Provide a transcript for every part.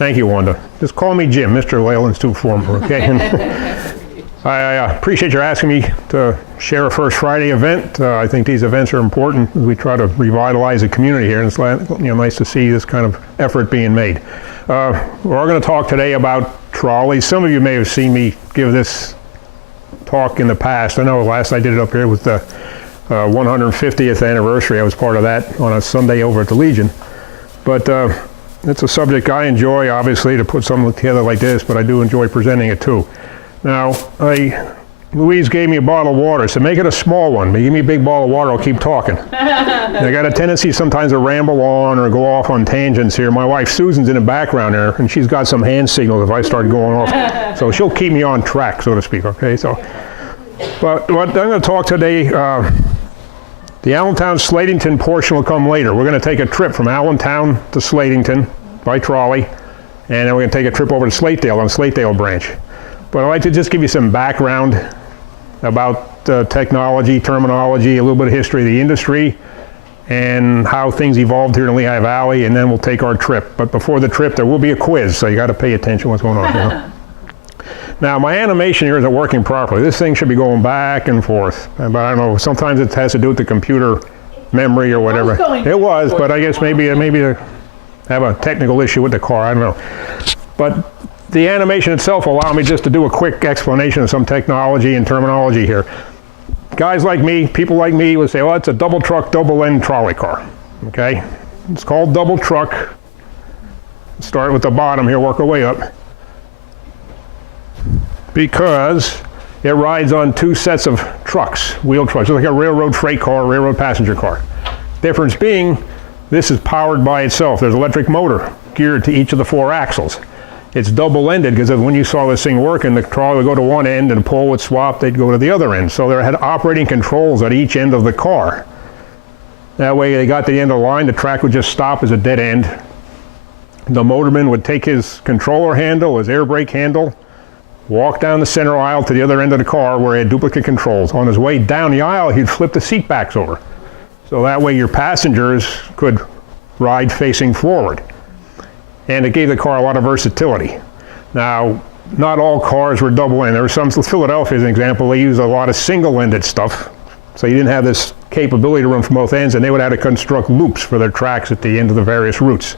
Thank you, Wanda. Just call me Jim. Mr. Layland's too formal, okay? I appreciate you asking me to share a First Friday event. I think these events are important as we try to revitalize the community here, and it's nice to see this kind of effort being made. We're going to talk today about trolleys. Some of you may have seen me give this talk in the past. I know last I did it up here with the 150th anniversary. I was part of that on a Sunday over at the Legion. But it's a subject I enjoy, obviously, to put something together like this, but I do enjoy presenting it too. Now, Louise gave me a bottle of water, so make it a small one. But give me a big bottle of water, I'll keep talking. I got a tendency sometimes to ramble on or go off on tangents here. My wife Susan's in the background there, and she's got some hand signals if I start going off. So she'll keep me on track, so to speak, okay? But what I'm going to talk today, the Allentown Slatington portion will come later. We're going to take a trip from Allentown to Slatington by trolley, and then we're going to take a trip over to Slatedale on the Slatedale branch. But I'd like to just give you some background about technology, terminology, a little bit of history of the industry, and how things evolved here in the Lehigh Valley, and then we'll take our trip. But before the trip, there will be a quiz, so you got to pay attention to what's going on. You know? Now, my animation here isn't working properly. This thing should be going back and forth, but I don't know. Sometimes it has to do with the computer memory or whatever. It was, but I guess maybe I have a technical issue with the car. I don't know. But the animation itself will allow me just to do a quick explanation of some technology and terminology here. Guys like me, people like me would say, well, it's a double truck, double end trolley car, okay? It's called double truck. Start with the bottom here, work our way up. Because it rides on two sets of trucks, wheel trucks. It's like a railroad freight car, railroad passenger car. Difference being, this is powered by itself. There's an electric motor geared to each of the four axles. It's double-ended because when you saw this thing working, the trolley would go to one end and the pole would swap, they'd go to the other end. So they had operating controls at each end of the car. That way they got to the end of the line, the track would just stop as a dead end. The motorman would take his controller handle, his air brake handle, walk down the center aisle to the other end of the car where he had duplicate controls. On his way down the aisle, he'd flip the seat backs over. So that way your passengers could ride facing forward. And it gave the car a lot of versatility. Now, not all cars were double-ended. There were some, Philadelphia as an example, they used a lot of single-ended stuff. So you didn't have this capability to run from both ends, and they would have to construct loops for their tracks at the end of the various routes.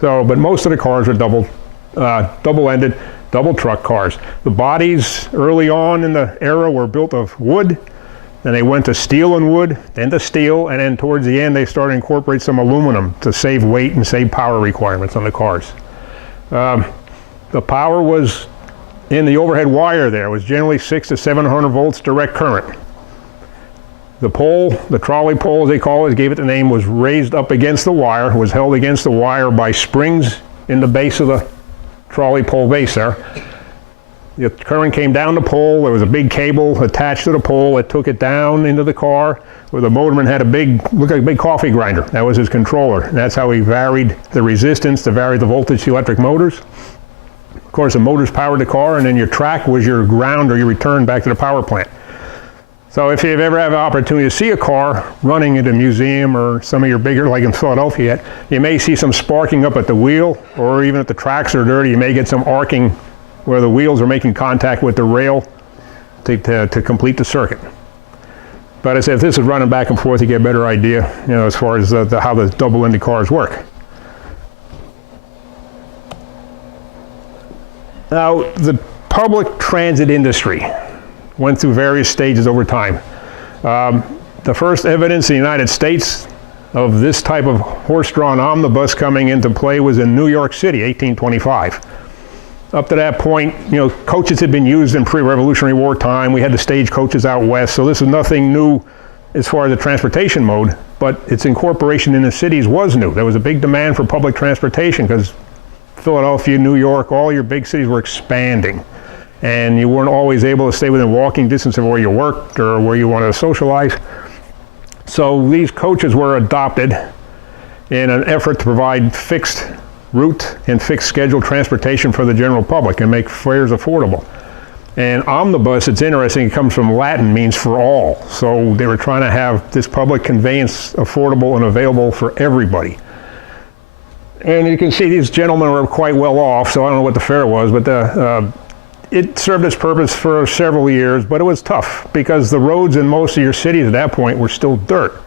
So, but most of the cars were double-ended, double truck cars. The bodies early on in the era were built of wood, then they went to steel and wood, then to steel, and then towards the end they started to incorporate some aluminum to save weight and save power requirements on the cars. The power was in the overhead wire there. It was generally 600 to 700 volts direct current. The pole, the trolley pole as they call it, gave it the name, was raised up against the wire, was held against the wire by springs in the base of the trolley pole base there. The current came down the pole. There was a big cable attached to the pole. It took it down into the car where the motorman had looked like a big coffee grinder. That was his controller. And that's how he varied the resistance to vary the voltage to electric motors. Of course, the motors powered the car, and then your track was your ground or your return back to the power plant. So if you've ever had an opportunity to see a car running at a museum or some of your bigger, like in Philadelphia, you may see some sparking up at the wheel, or even if the tracks are dirty, you may get some arcing where the wheels are making contact with the rail to complete the circuit. But I said, if this is running back and forth, you get a better idea, as far as how the double-ended cars work. Now, the public transit industry went through various stages over time. The first evidence in the United States of this type of horse-drawn omnibus coming into play was in New York City, 1825. Up to that point, coaches had been used in pre-Revolutionary War time. We had the stage coaches out west, so this is nothing new as far as the transportation mode, but its incorporation in the cities was new. There was a big demand for public transportation because Philadelphia, New York, all your big cities were expanding, and you weren't always able to stay within walking distance of where you worked or where you wanted to socialize. So these coaches were adopted in an effort to provide fixed route and fixed schedule transportation for the general public and make fares affordable. And omnibus, it's interesting, it comes from Latin, means for all. So they were trying to have this public conveyance affordable and available for everybody. And you can see these gentlemen were quite well off, so I don't know what the fare was, but it served its purpose for several years, but it was tough because the roads in most of your cities at that point were still dirt.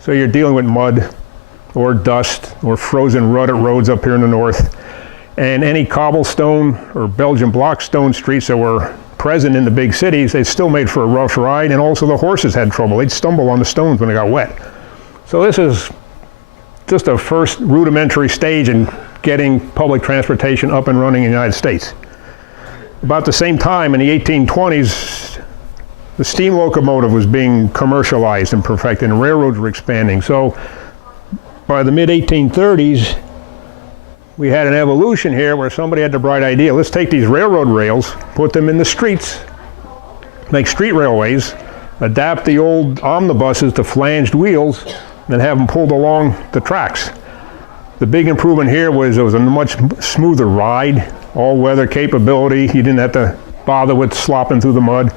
So you're dealing with mud or dust or frozen rutted roads up here in the north. And any cobblestone or Belgian block stone streets that were present in the big cities, they still made for a rough ride, and also the horses had trouble. They'd stumble on the stones when they got wet. So this is just a first rudimentary stage in getting public transportation up and running in the United States. About the same time, in the 1820s, the steam locomotive was being commercialized and perfected, and railroads were expanding. So by the mid-1830s, we had an evolution here where somebody had the bright idea, let's take these railroad rails, put them in the streets, make street railways, adapt the old omnibuses to flanged wheels, and have them pulled along the tracks. The big improvement here was it was a much smoother ride, all-weather capability. You didn't have to bother with slopping through the mud.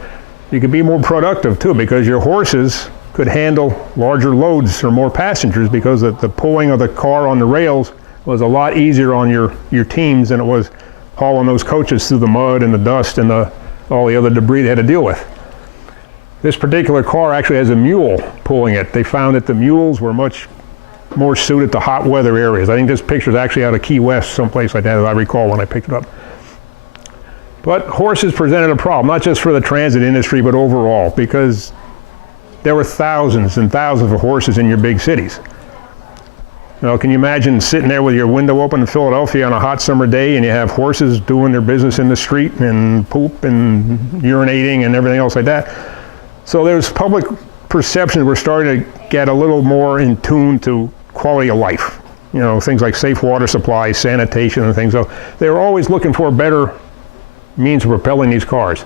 You could be more productive too because your horses could handle larger loads or more passengers because the pulling of the car on the rails was a lot easier on your teams than it was hauling those coaches through the mud and the dust and all the other debris they had to deal with. This particular car actually has a mule pulling it. They found that the mules were much more suited to hot weather areas. I think this picture is actually out of Key West, someplace like that, as I recall when I picked it up. But horses presented a problem, not just for the transit industry, but overall, because there were thousands and thousands of horses in your big cities. You know, can you imagine sitting there with your window open in Philadelphia on a hot summer day and you have horses doing their business in the street and poop and urinating and everything else like that? So there's public perceptions were starting to get a little more in tune to quality of life. You know, things like safe water supply, sanitation and things. So they were always looking for better means of propelling these cars.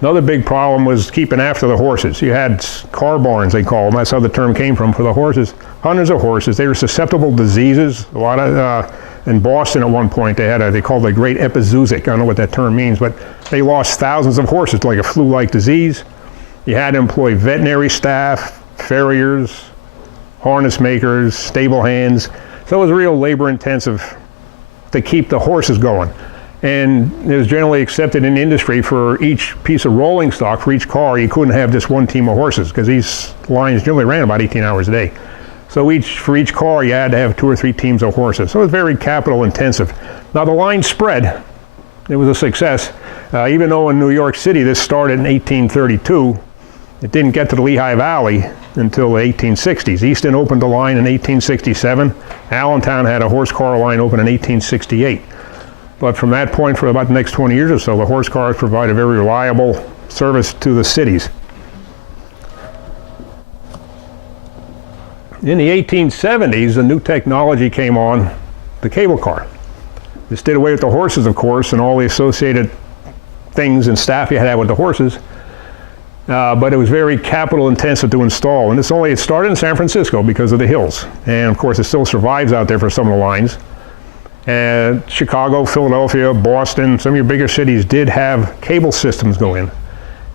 Another big problem was keeping after the horses. You had car barns, they call them. That's how the term came from for the horses. Hundreds of horses. They were susceptible to diseases. A lot of, in Boston at one point, they called it the Great Epizootic. I don't know what that term means, but they lost thousands of horses to like a flu-like disease. You had to employ veterinary staff, farriers, harness makers, stable hands. So it was real labor intensive to keep the horses going. And it was generally accepted in industry for each piece of rolling stock, for each car, you couldn't have just one team of horses because these lines generally ran about 18 hours a day. So for each car, you had to have 2 or 3 teams of horses. So it was very capital intensive. Now the line spread. It was a success. Even though in New York City this started in 1832, it didn't get to the Lehigh Valley until the 1860s. Easton opened the line in 1867. Allentown had a horse car line open in 1868. But from that point, for about the next 20 years or so, the horse cars provided very reliable service to the cities. In the 1870s, a new technology came on, the cable car. This did away with the horses, of course, and all the associated things and staff you had to have with the horses. But it was very capital intensive to install. And it started in San Francisco because of the hills. And of course, it still survives out there for some of the lines. And Chicago, Philadelphia, Boston, some of your bigger cities did have cable systems go in.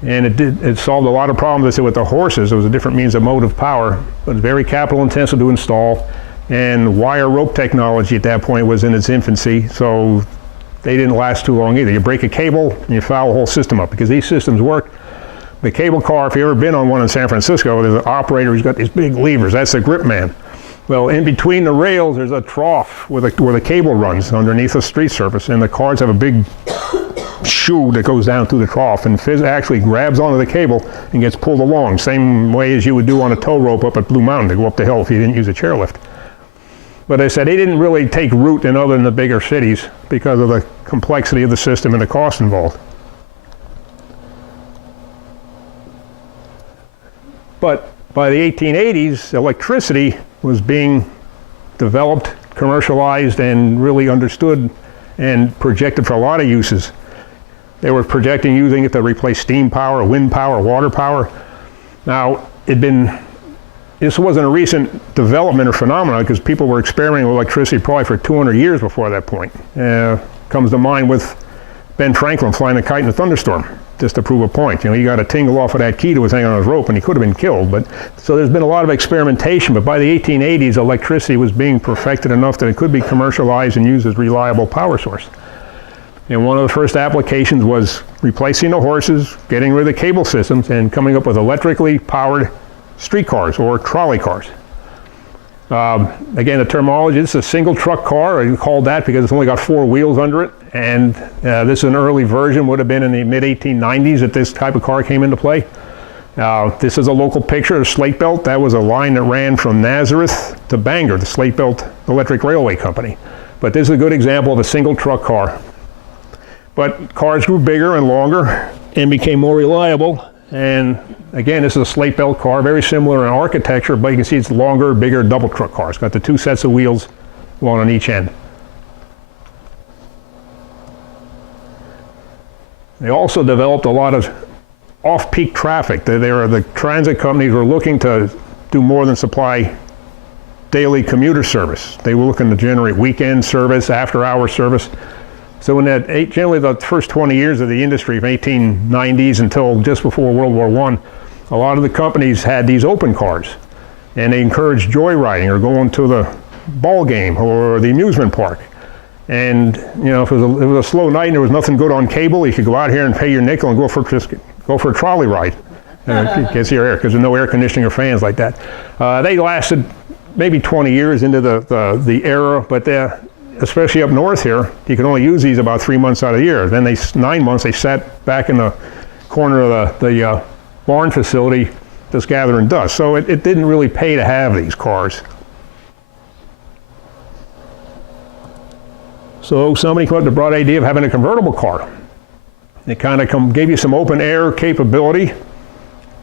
And it solved a lot of problems, I said, with the horses. It was a different means of motive power, but very capital intensive to install. And wire rope technology at that point was in its infancy, so they didn't last too long either. You break a cable and you foul the whole system up because these systems work. The cable car, if you've ever been on one in San Francisco, there's an operator who's got these big levers. That's the grip man. Well, in between the rails, there's a trough where the cable runs underneath the street surface, and the cars have a big shoe that goes down through the trough and actually grabs onto the cable and gets pulled along, same way as you would do on a tow rope up at Blue Mountain to go up the hill if you didn't use a chairlift. But I said they didn't really take root in other than the bigger cities because of the complexity of the system and the cost involved. But by the 1880s, electricity was being developed, commercialized, and really understood and projected for a lot of uses. They were projecting using it to replace steam power, wind power, water power. Now, this wasn't a recent development or phenomenon because people were experimenting with electricity probably for 200 years before that point. Comes to mind with Ben Franklin flying a kite in a thunderstorm. just to prove a point. You know, he got a tingle off of that key that was hanging on his rope, and he could have been killed. But so there's been a lot of experimentation. But by the 1880s, electricity was being perfected enough that it could be commercialized and used as a reliable power source. And one of the first applications was replacing the horses, getting rid of the cable systems, and coming up with electrically powered streetcars or trolley cars. Again, the terminology, this is a single truck car. I called that because it's only got 4 wheels under it. And this is an early version, would have been in the mid-1890s that this type of car came into play. This is a local picture of Slate Belt. That was a line that ran from Nazareth to Bangor, the Slate Belt Electric Railway Company. But this is a good example of a single truck car. But cars grew bigger and longer and became more reliable. And again, this is a Slate Belt car, very similar in architecture, but you can see it's longer, bigger double truck car. It's got the 2 sets of wheels, one on each end. They also developed a lot of off-peak traffic. The transit companies were looking to do more than supply daily commuter service. They were looking to generate weekend service, after-hour service. So in that, generally the first 20 years of the industry, from 1890s until just before World War I, a lot of the companies had these open cars. And they encouraged joyriding or going to the ball game or the amusement park. And you know, if it was a slow night and there was nothing good on cable, you could go out here and pay your nickel and go for a trolley ride. It gets your air, because there's no air conditioning or fans like that. They lasted maybe 20 years into the era, but especially up north here, you can only use these about 3 months out of the year. Then 9 months they sat back in the corner of the barn facility just gathering dust. So it didn't really pay to have these cars. So somebody came up with the broad idea of having a convertible car. It kind of gave you some open air capability,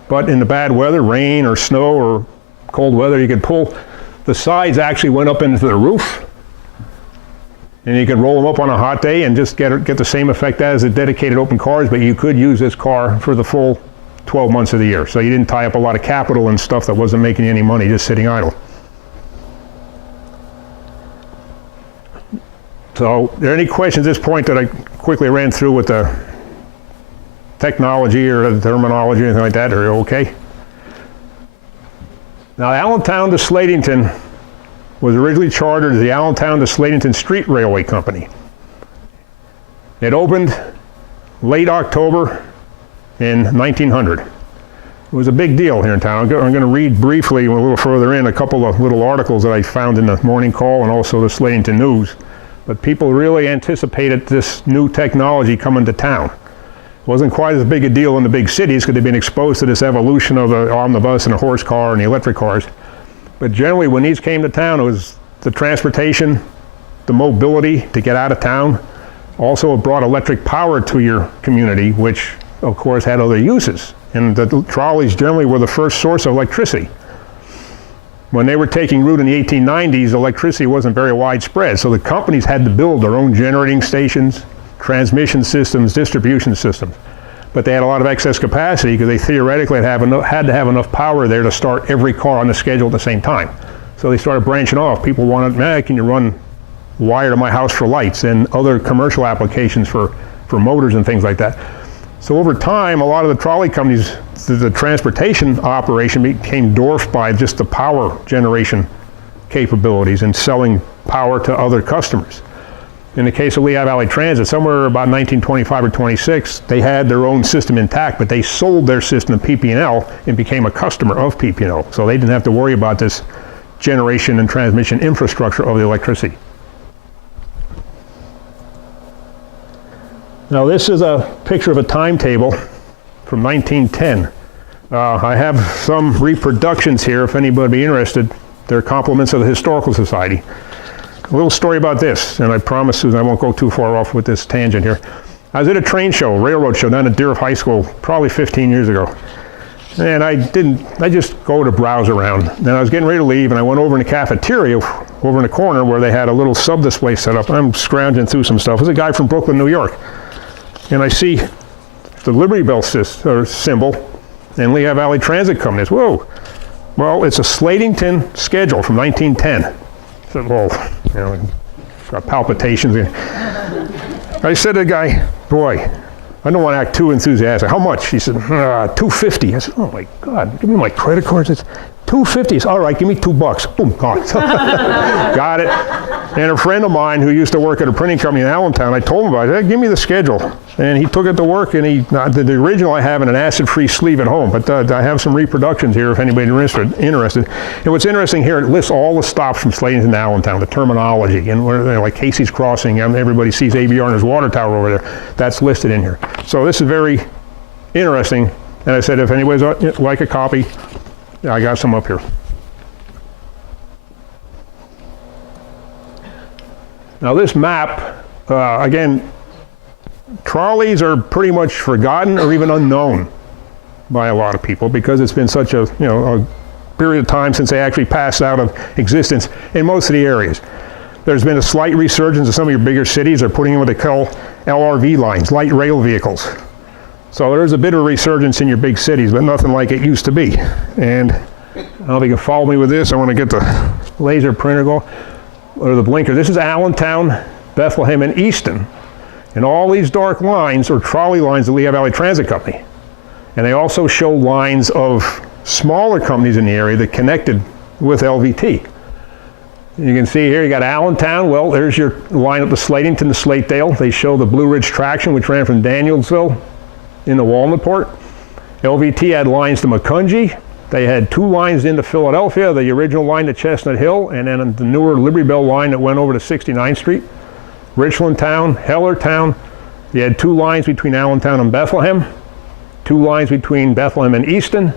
but in the bad weather, rain or snow or cold weather, you could pull. The sides actually went up into the roof, and you could roll them up on a hot day and just get the same effect as the dedicated open cars, but you could use this car for the full 12 months of the year. So you didn't tie up a lot of capital and stuff that wasn't making you any money, just sitting idle. So are there any questions at this point that I quickly ran through with the technology or the terminology or anything like that? Are you okay? Now, Allentown to Slatington was originally chartered as the Allentown to Slatington Street Railway Company. It opened late October in 1900. It was a big deal here in town. I'm going to read briefly a little further in a couple of little articles that I found in the Morning Call and also the Slatington News. But people really anticipated this new technology coming to town. It wasn't quite as big a deal in the big cities because they've been exposed to this evolution of the omnibus and the horse car and the electric cars. But generally, when these came to town, it was the transportation, the mobility to get out of town. Also, it brought electric power to your community, which, of course, had other uses. And the trolleys generally were the first source of electricity. When they were taking root in the 1890s, electricity wasn't very widespread, so the companies had to build their own generating stations, transmission systems, distribution systems. But they had a lot of excess capacity because they theoretically had to have enough power there to start every car on the schedule at the same time. So they started branching off. People wanted, can you run wire to my house for lights, and other commercial applications for motors and things like that. So over time, a lot of the trolley companies, the transportation operation became dwarfed by just the power generation capabilities and selling power to other customers. In the case of Lehigh Valley Transit, somewhere about 1925 or 26, they had their own system intact, but they sold their system to PP&L and became a customer of PP&L. So they didn't have to worry about this generation and transmission infrastructure of the electricity. Now this is a picture of a timetable from 1910. I have some reproductions here if anybody would be interested. They're compliments of the Historical Society. A little story about this, and I promise, Susan, I won't go too far off with this tangent here. I was at a train show, railroad show down at Deer High School probably 15 years ago. And I just go to browse around. And I was getting ready to leave, and I went over in the cafeteria over in the corner where they had a little sub-display set up. I'm scrounging through some stuff. There's a guy from Brooklyn, New York. And I see the Liberty Bell symbol and Lehigh Valley Transit Company. Whoa. Well, it's a Slatington schedule from 1910. I said, well, you know, got palpitations. I said to the guy, boy, I don't want to act too enthusiastic. How much? He said, $250. I said, oh my God, give me my credit card. It's $250. All right, give me $2. Boom, gone. Got it. And a friend of mine who used to work at a printing company in Allentown, I told him about it. Hey, give me the schedule. And he took it to work, and the original I have in an acid-free sleeve at home, but I have some reproductions here if anybody's interested. And what's interesting here, it lists all the stops from Slatington to Allentown, the terminology, and where like Casey's Crossing, everybody sees ABR and there's water tower over there. That's listed in here. So this is very interesting. And I said, if anybody's like a copy, I got some up here. Now this map, again, trolleys are pretty much forgotten or even unknown by a lot of people because it's been such a period of time since they actually passed out of existence in most of the areas. There's been a slight resurgence in some of your bigger cities. They're putting in what they call LRV lines, light rail vehicles. So there's a bit of a resurgence in your big cities, but nothing like it used to be. And I don't know if you can follow me with this. I want to get the laser printer going, or the blinker. This is Allentown, Bethlehem, and Easton. And all these dark lines are trolley lines of the Lehigh Valley Transit Company. And they also show lines of smaller companies in the area that connected with LVT. You can see here, you got Allentown. Well, there's your line up to Slatington to Slatedale. They show the Blue Ridge traction, which ran from Danielsville in the Walnutport. LVT had lines to Macungie. They had 2 lines into Philadelphia, the original line to Chestnut Hill, and then the newer Liberty Bell line that went over to 69th Street. Richland Town, Hellertown. You had 2 lines between Allentown and Bethlehem, 2 lines between Bethlehem and Easton.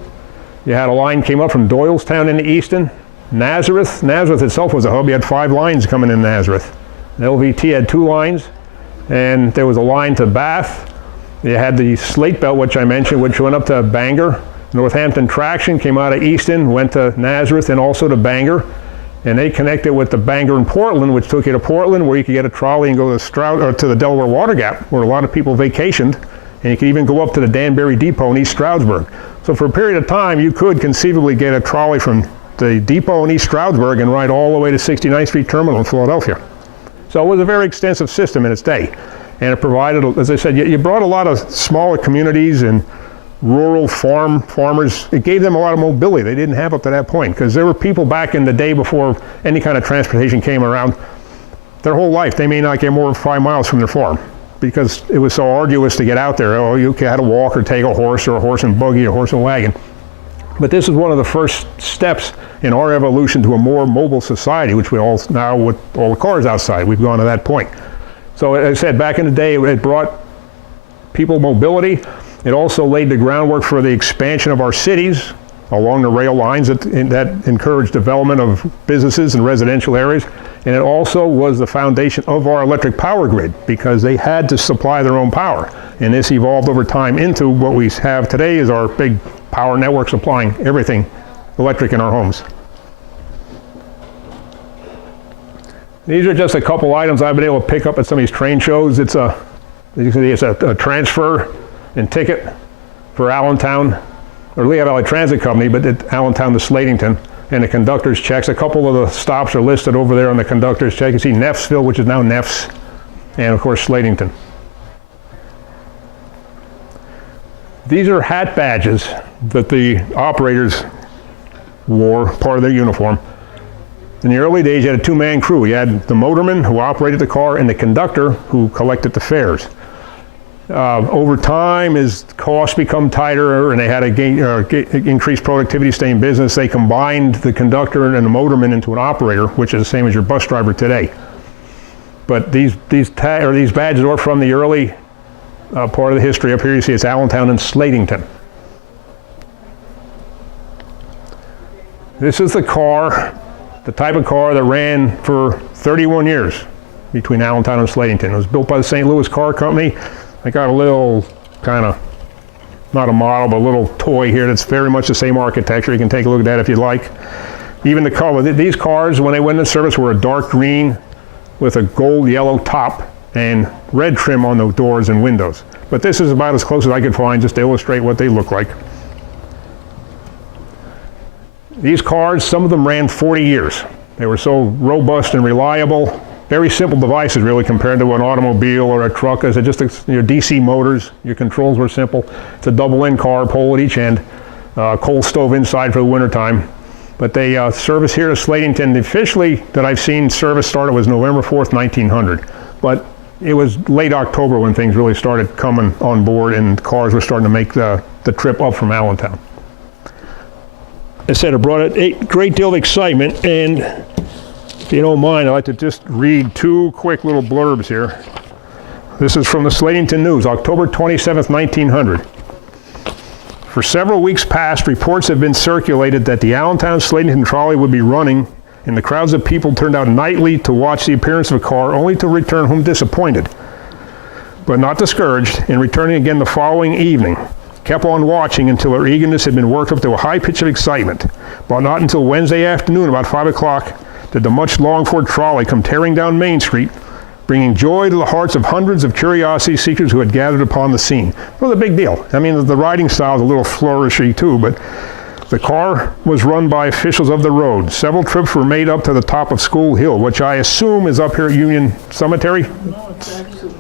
You had a line came up from Doylestown into Easton. Nazareth itself was a hub. You had 5 lines coming in Nazareth. LVT had 2 lines, and there was a line to Bath. You had the Slate Belt, which I mentioned, which went up to Bangor. Northampton Traction came out of Easton, went to Nazareth, and also to Bangor. And they connected with the Bangor and Portland, which took you to Portland, where you could get a trolley and go to the Delaware Water Gap, where a lot of people vacationed. And you could even go up to the Danbury Depot in East Stroudsburg. So for a period of time, you could conceivably get a trolley from the depot in East Stroudsburg and ride all the way to 69th Street Terminal in Philadelphia. So it was a very extensive system in its day. And it provided, as I said, you brought a lot of smaller communities and rural farmers. It gave them a lot of mobility they didn't have up to that point, because there were people back in the day before any kind of transportation came around, their whole life they may not get more than 5 miles from their farm because it was so arduous to get out there. Oh, you had to walk or take a horse, or a horse and buggy, or a horse and wagon. But this is one of the first steps in our evolution to a more mobile society, which we all now, with all the cars outside, we've gone to that point. So as I said, back in the day, it brought people mobility. It also laid the groundwork for the expansion of our cities along the rail lines that encouraged development of businesses and residential areas. And it also was the foundation of our electric power grid, because they had to supply their own power. And this evolved over time into what we have today is our big power network supplying everything electric in our homes. These are just a couple items I've been able to pick up at some of these train shows. It's a transfer and ticket for Allentown, or Lehigh Valley Transit Company, but Allentown to Slatington, and the conductor's checks. A couple of the stops are listed over there on the conductor's check. You see Neffsville, which is now Neffs, and of course Slatington. These are hat badges that the operators wore, part of their uniform. In the early days, you had a 2-man crew. You had the motorman who operated the car and the conductor who collected the fares. Over time, as costs become tighter and they had to increase productivity, stay in business, they combined the conductor and the motorman into an operator, which is the same as your bus driver today. But these badges are from the early part of the history. Up here you see it's Allentown and Slatington. This is the car, the type of car that ran for 31 years between Allentown and Slatington. It was built by the St. Louis Car Company. I got a little kind of, not a model, but a little toy here that's very much the same architecture. You can take a look at that if you'd like. Even the color. These cars, when they went into service, were a dark green with a gold yellow top and red trim on the doors and windows. But this is about as close as I could find just to illustrate what they look like. These cars, some of them ran 40 years. They were so robust and reliable Very simple devices really compared to an automobile or a truck. It's just your DC motors. Your controls were simple. It's a double-end car, pole at each end, coal stove inside for the wintertime. But they service here to Slatington. Officially that I've seen service started was November 4th, 1900. But it was late October when things really started coming on board and cars were starting to make the trip up from Allentown. I said it brought a great deal of excitement, and if you don't mind, I'd like to just read two quick little blurbs here. This is from the Slatington News, October 27th, 1900. For several weeks past, reports have been circulated that the Allentown-Slatington trolley would be running, and the crowds of people turned out nightly to watch the appearance of a car, only to return home disappointed, but not discouraged, and returning again the following evening. Kept on watching until their eagerness had been worked up to a high pitch of excitement. But not until Wednesday afternoon, about 5 o'clock, did the much longed-for trolley come tearing down Main Street, bringing joy to the hearts of hundreds of curiosity seekers who had gathered upon the scene. It was a big deal. I mean, the riding style is a little flourishy too, but the car was run by officials of the road. Several trips were made up to the top of School Hill, which I assume is up here at Union Cemetery. No, it's actually,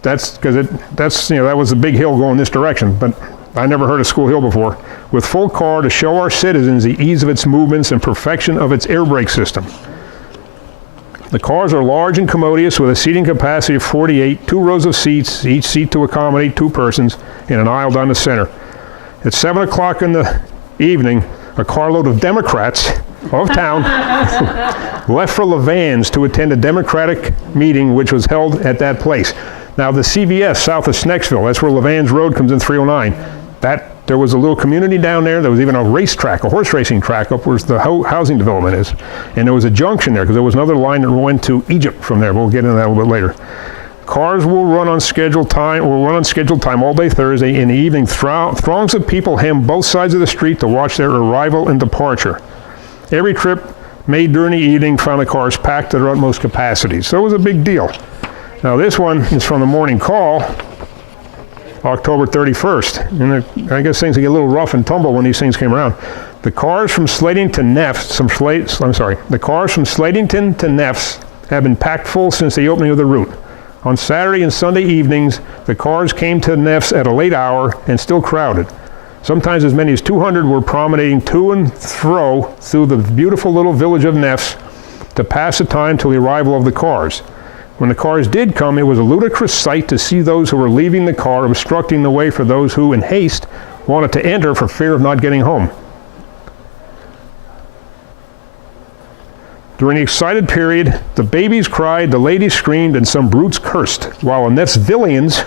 That's because that was a big hill going this direction, but I never heard of School Hill before. With full car to show our citizens the ease of its movements and perfection of its air brake system. The cars are large and commodious with a seating capacity of 48, 2 rows of seats, each seat to accommodate 2 persons, and an aisle down the center. At 7 o'clock in the evening, a carload of Democrats of town left for Levan's to attend a Democratic meeting which was held at that place. Now the CVS south of Snecksville, that's where Levan's Road comes in 309. There was a little community down there. There was even a racetrack, a horse racing track up where the housing development is. And there was a junction there because there was another line that went to Egypt from there. We'll get into that a little bit later. Cars will run on scheduled time all day Thursday. In the evening, throngs of people hem both sides of the street to watch their arrival and departure. Every trip made during the evening found the cars packed to their utmost capacity. So it was a big deal. Now this one is from the Morning Call, October 31st. And I guess things get a little rough and tumble when these things came around. The cars from Slatington to Neffs have been packed full since the opening of the route. On Saturday and Sunday evenings, the cars came to Neffs at a late hour and still crowded. Sometimes as many as 200 were promenading to and fro through the beautiful little village of Neffs to pass the time till the arrival of the cars. When the cars did come, it was a ludicrous sight to see those who were leaving the car obstructing the way for those who, in haste, wanted to enter for fear of not getting home. During the excited period, the babies cried, the ladies screamed, and some brutes cursed, while the Neffsvillians,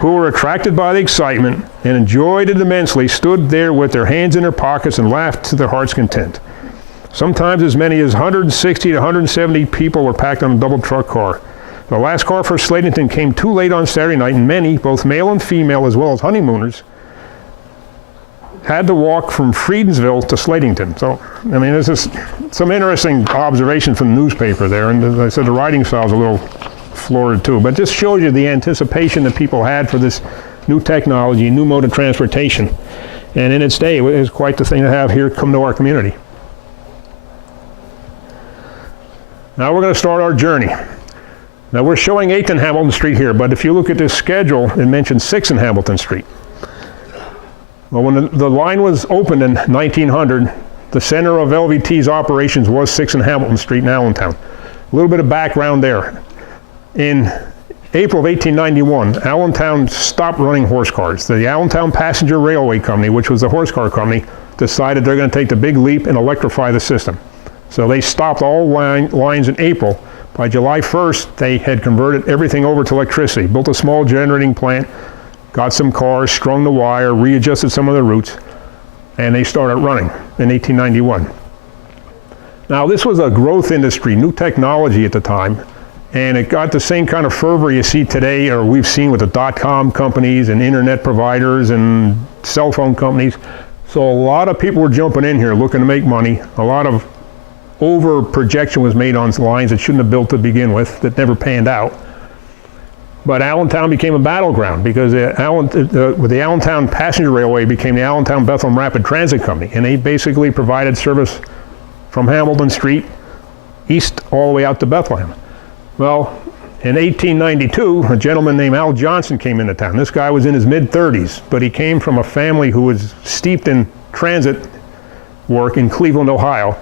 who were attracted by the excitement and enjoyed it immensely, stood there with their hands in their pockets and laughed to their heart's content. Sometimes as many as 160 to 170 people were packed on a double truck car. The last car for Slatington came too late on Saturday night, and many, both male and female, as well as honeymooners, had to walk from Friedensville to Slatington. So, I mean, this is some interesting observation from the newspaper there, and as I said, the writing style is a little florid too, but this shows you the anticipation that people had for this new technology, new mode of transportation. And in its day, it was quite the thing to have here come to our community. Now we're going to start our journey. Now we're showing 8th and Hamilton Street here, but if you look at this schedule, it mentions 6th and Hamilton Street. Well, when the line was opened in 1900, the center of LVT's operations was 6th and Hamilton Street in Allentown. A little bit of background there. In April of 1891, Allentown stopped running horse cars. The Allentown Passenger Railway Company, which was the horse car company, decided they're going to take the big leap and electrify the system. So they stopped all lines in April. By July 1st, they had converted everything over to electricity, built a small generating plant, got some cars, strung the wire, readjusted some of the routes, and they started running in 1891. Now this was a growth industry, new technology at the time, and it got the same kind of fervor you see today, or we've seen with the dot-com companies and internet providers and cell phone companies. So a lot of people were jumping in here looking to make money. A lot of over projection was made on lines that shouldn't have built to begin with, that never panned out. But Allentown became a battleground because the Allentown Passenger Railway became the Allentown Bethlehem Rapid Transit Company, and they basically provided service from Hamilton Street east all the way out to Bethlehem. Well, in 1892, a gentleman named Al Johnson came into town. This guy was in his mid-30s, but he came from a family who was steeped in transit work in Cleveland, Ohio.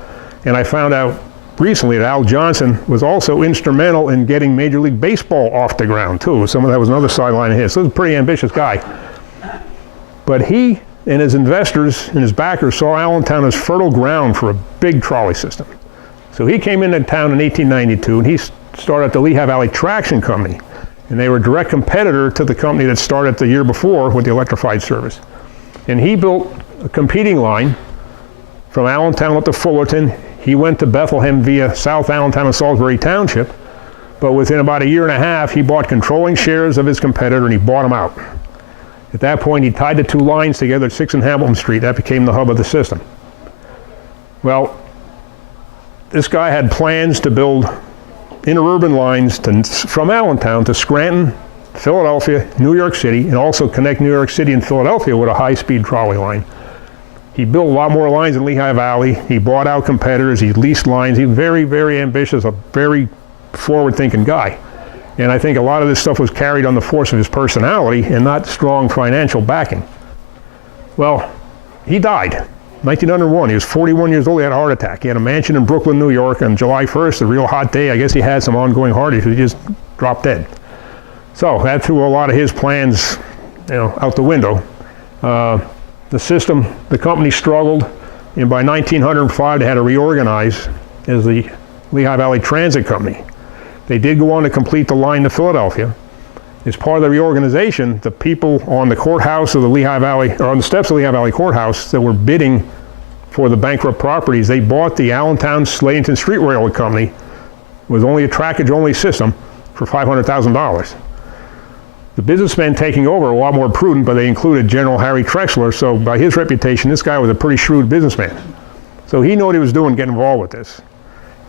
And I found out recently that Al Johnson was also instrumental in getting Major League Baseball off the ground, too. Some of that was another sideline of his. So he was a pretty ambitious guy. But he and his investors and his backers saw Allentown as fertile ground for a big trolley system. So he came into town in 1892, and he started the Lehigh Valley Traction Company, and they were a direct competitor to the company that started the year before with the electrified service. And he built a competing line from Allentown up to Fullerton. He went to Bethlehem via South Allentown and Salisbury Township, but within about a year and a half, he bought controlling shares of his competitor, and he bought them out. At that point, he tied the two lines together at 6th and Hamilton Street. That became the hub of the system. Well, this guy had plans to build interurban lines from Allentown to Scranton, Philadelphia, New York City, and also connect New York City and Philadelphia with a high-speed trolley line. He built a lot more lines in Lehigh Valley. He bought out competitors. He leased lines. He was very, very ambitious, a very forward-thinking guy. And I think a lot of this stuff was carried on the force of his personality and not strong financial backing. Well, he died. 1901, he was 41 years old, he had a heart attack. He had a mansion in Brooklyn, New York on July 1st, a real hot day. I guess he had some ongoing heart issues, he just dropped dead. So that threw a lot of his plans, out the window. The system, the company struggled, and by 1905 they had to reorganize as the Lehigh Valley Transit Company. They did go on to complete the line to Philadelphia. As part of the reorganization, the people on the courthouse of the Lehigh Valley, or on the steps of the Lehigh Valley Courthouse that were bidding for the bankrupt properties, they bought the Allentown Slatington Street Railway Company with only a trackage-only system for $500,000. The businessmen taking over were a lot more prudent, but they included General Harry Trexler, so by his reputation, this guy was a pretty shrewd businessman. So he knew what he was doing getting involved with this.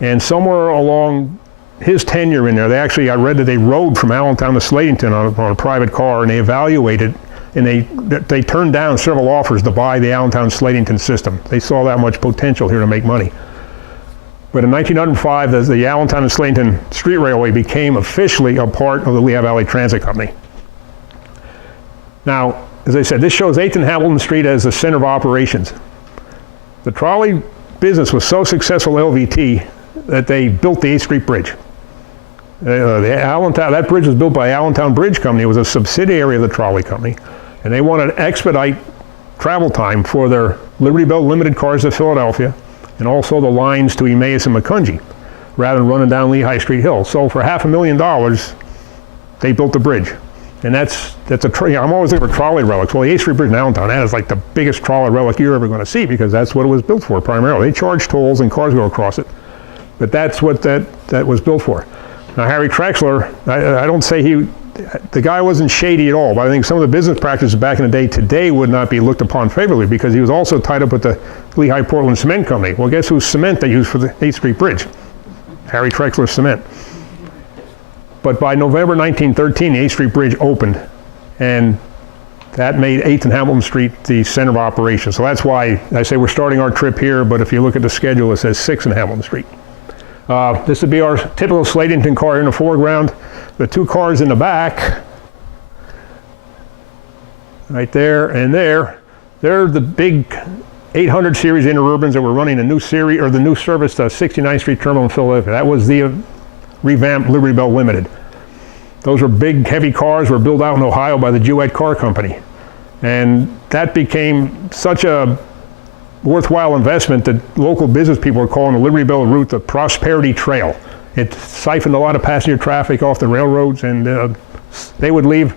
And somewhere along his tenure in there, I read that they rode from Allentown to Slatington on a private car, and they evaluated, and they turned down several offers to buy the Allentown Slatington system. They saw that much potential here to make money. But in 1905, the Allentown and Slatington Street Railway became officially a part of the Lehigh Valley Transit Company. Now, as I said, this shows 8th and Hamilton Street as the center of operations. The trolley business was so successful at LVT that they built the 8th Street Bridge. That bridge was built by Allentown Bridge Company. It was a subsidiary of the trolley company, and they wanted to expedite travel time for their Liberty Bell limited cars to Philadelphia, and also the lines to Emmaus and Macungie, rather than running down Lehigh Street Hill. So for $500,000, they built the bridge. And I'm always looking for trolley relics. Well, the 8th Street Bridge in Allentown, that is like the biggest trolley relic you're ever going to see, because that's what it was built for primarily. They charge tolls and cars go across it, but that's what that was built for. Now, Harry Trexler, I don't say the guy wasn't shady at all, but I think some of the business practices back in the day today would not be looked upon favorably, because he was also tied up with the Lehigh Portland Cement Company. Well, guess whose cement they used for the 8th Street Bridge? Harry Trexler Cement. But by November 1913, the 8th Street Bridge opened, and that made 8th and Hamilton Street the center of operations. So that's why I say we're starting our trip here, but if you look at the schedule, it says 6th and Hamilton Street. This would be our typical Slatington car in the foreground. The two cars in the back, right there and there, they're the big 800 series interurbans that were running the new series, or the new service to 69th Street Terminal in Philadelphia. That was the revamped Liberty Bell Limited. Those were big, heavy cars, were built out in Ohio by the Jewett Car Company. And that became such a worthwhile investment that local business people are calling the Liberty Bell route the Prosperity Trail. It siphoned a lot of passenger traffic off the railroads, and they would leave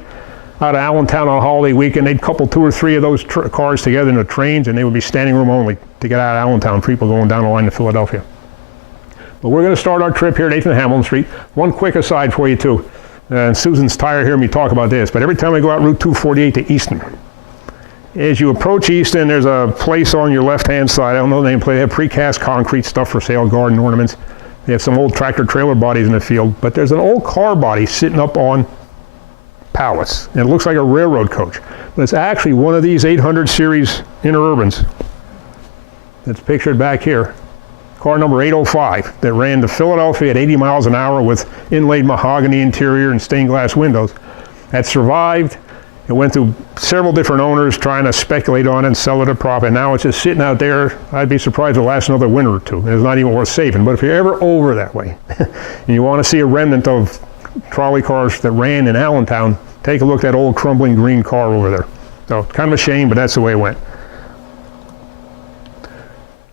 out of Allentown on a holiday weekend. They'd couple 2 or 3 of those cars together in the trains, and they would be standing room only to get out of Allentown, people going down the line to Philadelphia. But we're going to start our trip here at 8th and Hamilton Street. One quick aside for you too, and Susan's tired of hearing me talk about this, but every time we go out Route 248 to Easton, as you approach Easton, there's a place on your left-hand side. I don't know the name. They have precast concrete stuff for sale, garden ornaments. They have some old tractor trailer bodies in the field, but there's an old car body sitting up on pallets, and it looks like a railroad coach. But it's actually one of these 800 series interurbans that's pictured back here. car number 805, that ran to Philadelphia at 80 miles an hour with inlaid mahogany interior and stained glass windows. That survived. It went through several different owners trying to speculate on it and sell it at profit. And now it's just sitting out there. I'd be surprised to last another winter or two. It's not even worth saving. But if you're ever over that way and you want to see a remnant of trolley cars that ran in Allentown, take a look at that old crumbling green car over there. So kind of a shame, but that's the way it went.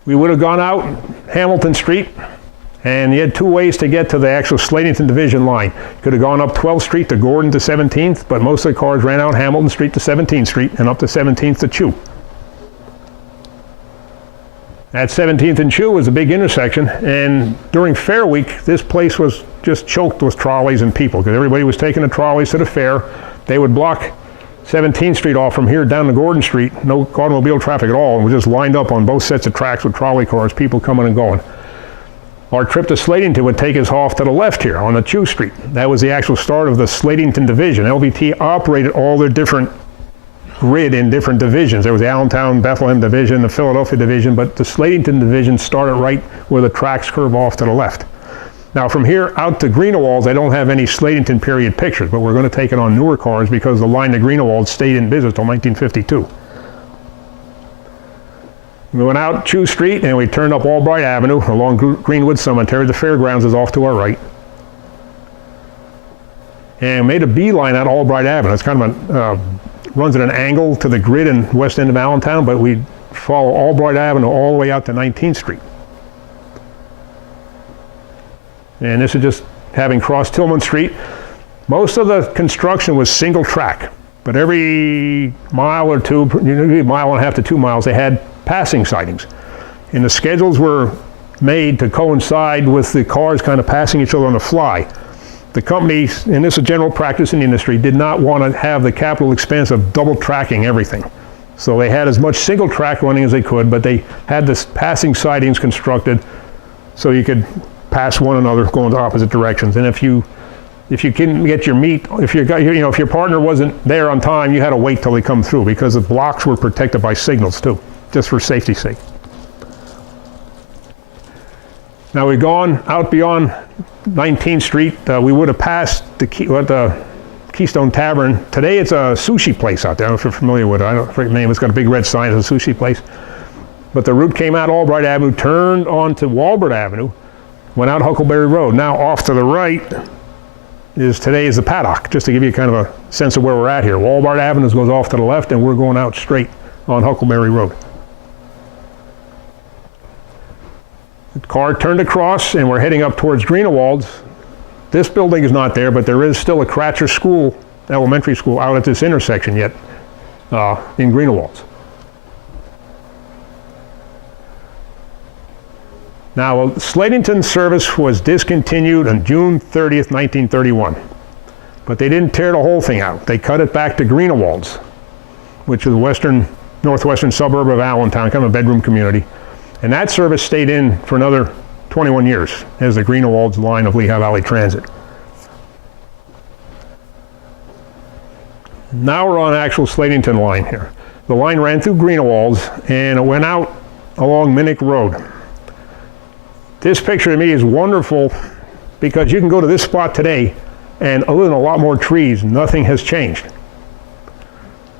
We would have gone out Hamilton Street, and you had two ways to get to the actual Slatington Division line. You could have gone up 12th Street to Gordon to 17th, but most of the cars ran out Hamilton Street to 17th Street and up to 17th to Chew. At 17th and Chew was a big intersection, and during Fair Week, this place was just choked with trolleys and people, because everybody was taking the trolleys to the fair. They would block 17th Street off from here down to Gordon Street, no automobile traffic at all, and we just lined up on both sets of tracks with trolley cars, people coming and going. Our trip to Slatington would take us off to the left here on the Chew Street. That was the actual start of the Slatington Division. LVT operated all their different grid in different divisions. There was the Allentown, Bethlehem Division, the Philadelphia Division, but the Slatington Division started right where the tracks curve off to the left. Now from here out to Greenewalds, I don't have any Slatington period pictures, but we're going to take it on newer cars because the line to Greenewalds stayed in business till 1952. We went out Chew Street and we turned up Albright Avenue along Greenwood Cemetery. The fairgrounds is off to our right. And made a beeline out Albright Avenue. It's kind of runs at an angle to the grid in west end of Allentown, but we follow Albright Avenue all the way out to 19th Street. And this is just having crossed Tillman Street. Most of the construction was single track, but every mile or two, usually a mile and a half to 2 miles, they had passing sightings. And the schedules were made to coincide with the cars kind of passing each other on the fly. The companies, and this is general practice in the industry, did not want to have the capital expense of double tracking everything. So they had as much single track running as they could, but they had this passing sightings constructed so you could pass one another going to opposite directions. And if you couldn't get your meet, if your partner wasn't there on time, you had to wait till they come through because the blocks were protected by signals too, just for safety's sake. Now we've gone out beyond 19th Street. We would have passed the Keystone Tavern. Today it's a sushi place out there. I don't know if you're familiar with it. I don't forget the name. It's got a big red sign. It's a sushi place. But the route came out Albright Avenue, turned onto Walbert Avenue, went out Huckleberry Road. Now off to the right today is the paddock, just to give you kind of a sense of where we're at here. Walbert Avenue goes off to the left, and we're going out straight on Huckleberry Road. The car turned across, and we're heading up towards Greenewalds. This building is not there, but there is still a Kratzer School, elementary school, out at this intersection yet in Greenewalds. Now, Slatington service was discontinued on June 30th, 1931, but they didn't tear the whole thing out. They cut it back to Greenewalds, which is a northwestern suburb of Allentown, kind of a bedroom community. And that service stayed in for another 21 years as the Greenewalds line of Lehigh Valley Transit. Now we're on actual Slatington line here. The line ran through Greenewalds and it went out along Minnick Road. This picture to me is wonderful because you can go to this spot today and other than a lot more trees, nothing has changed.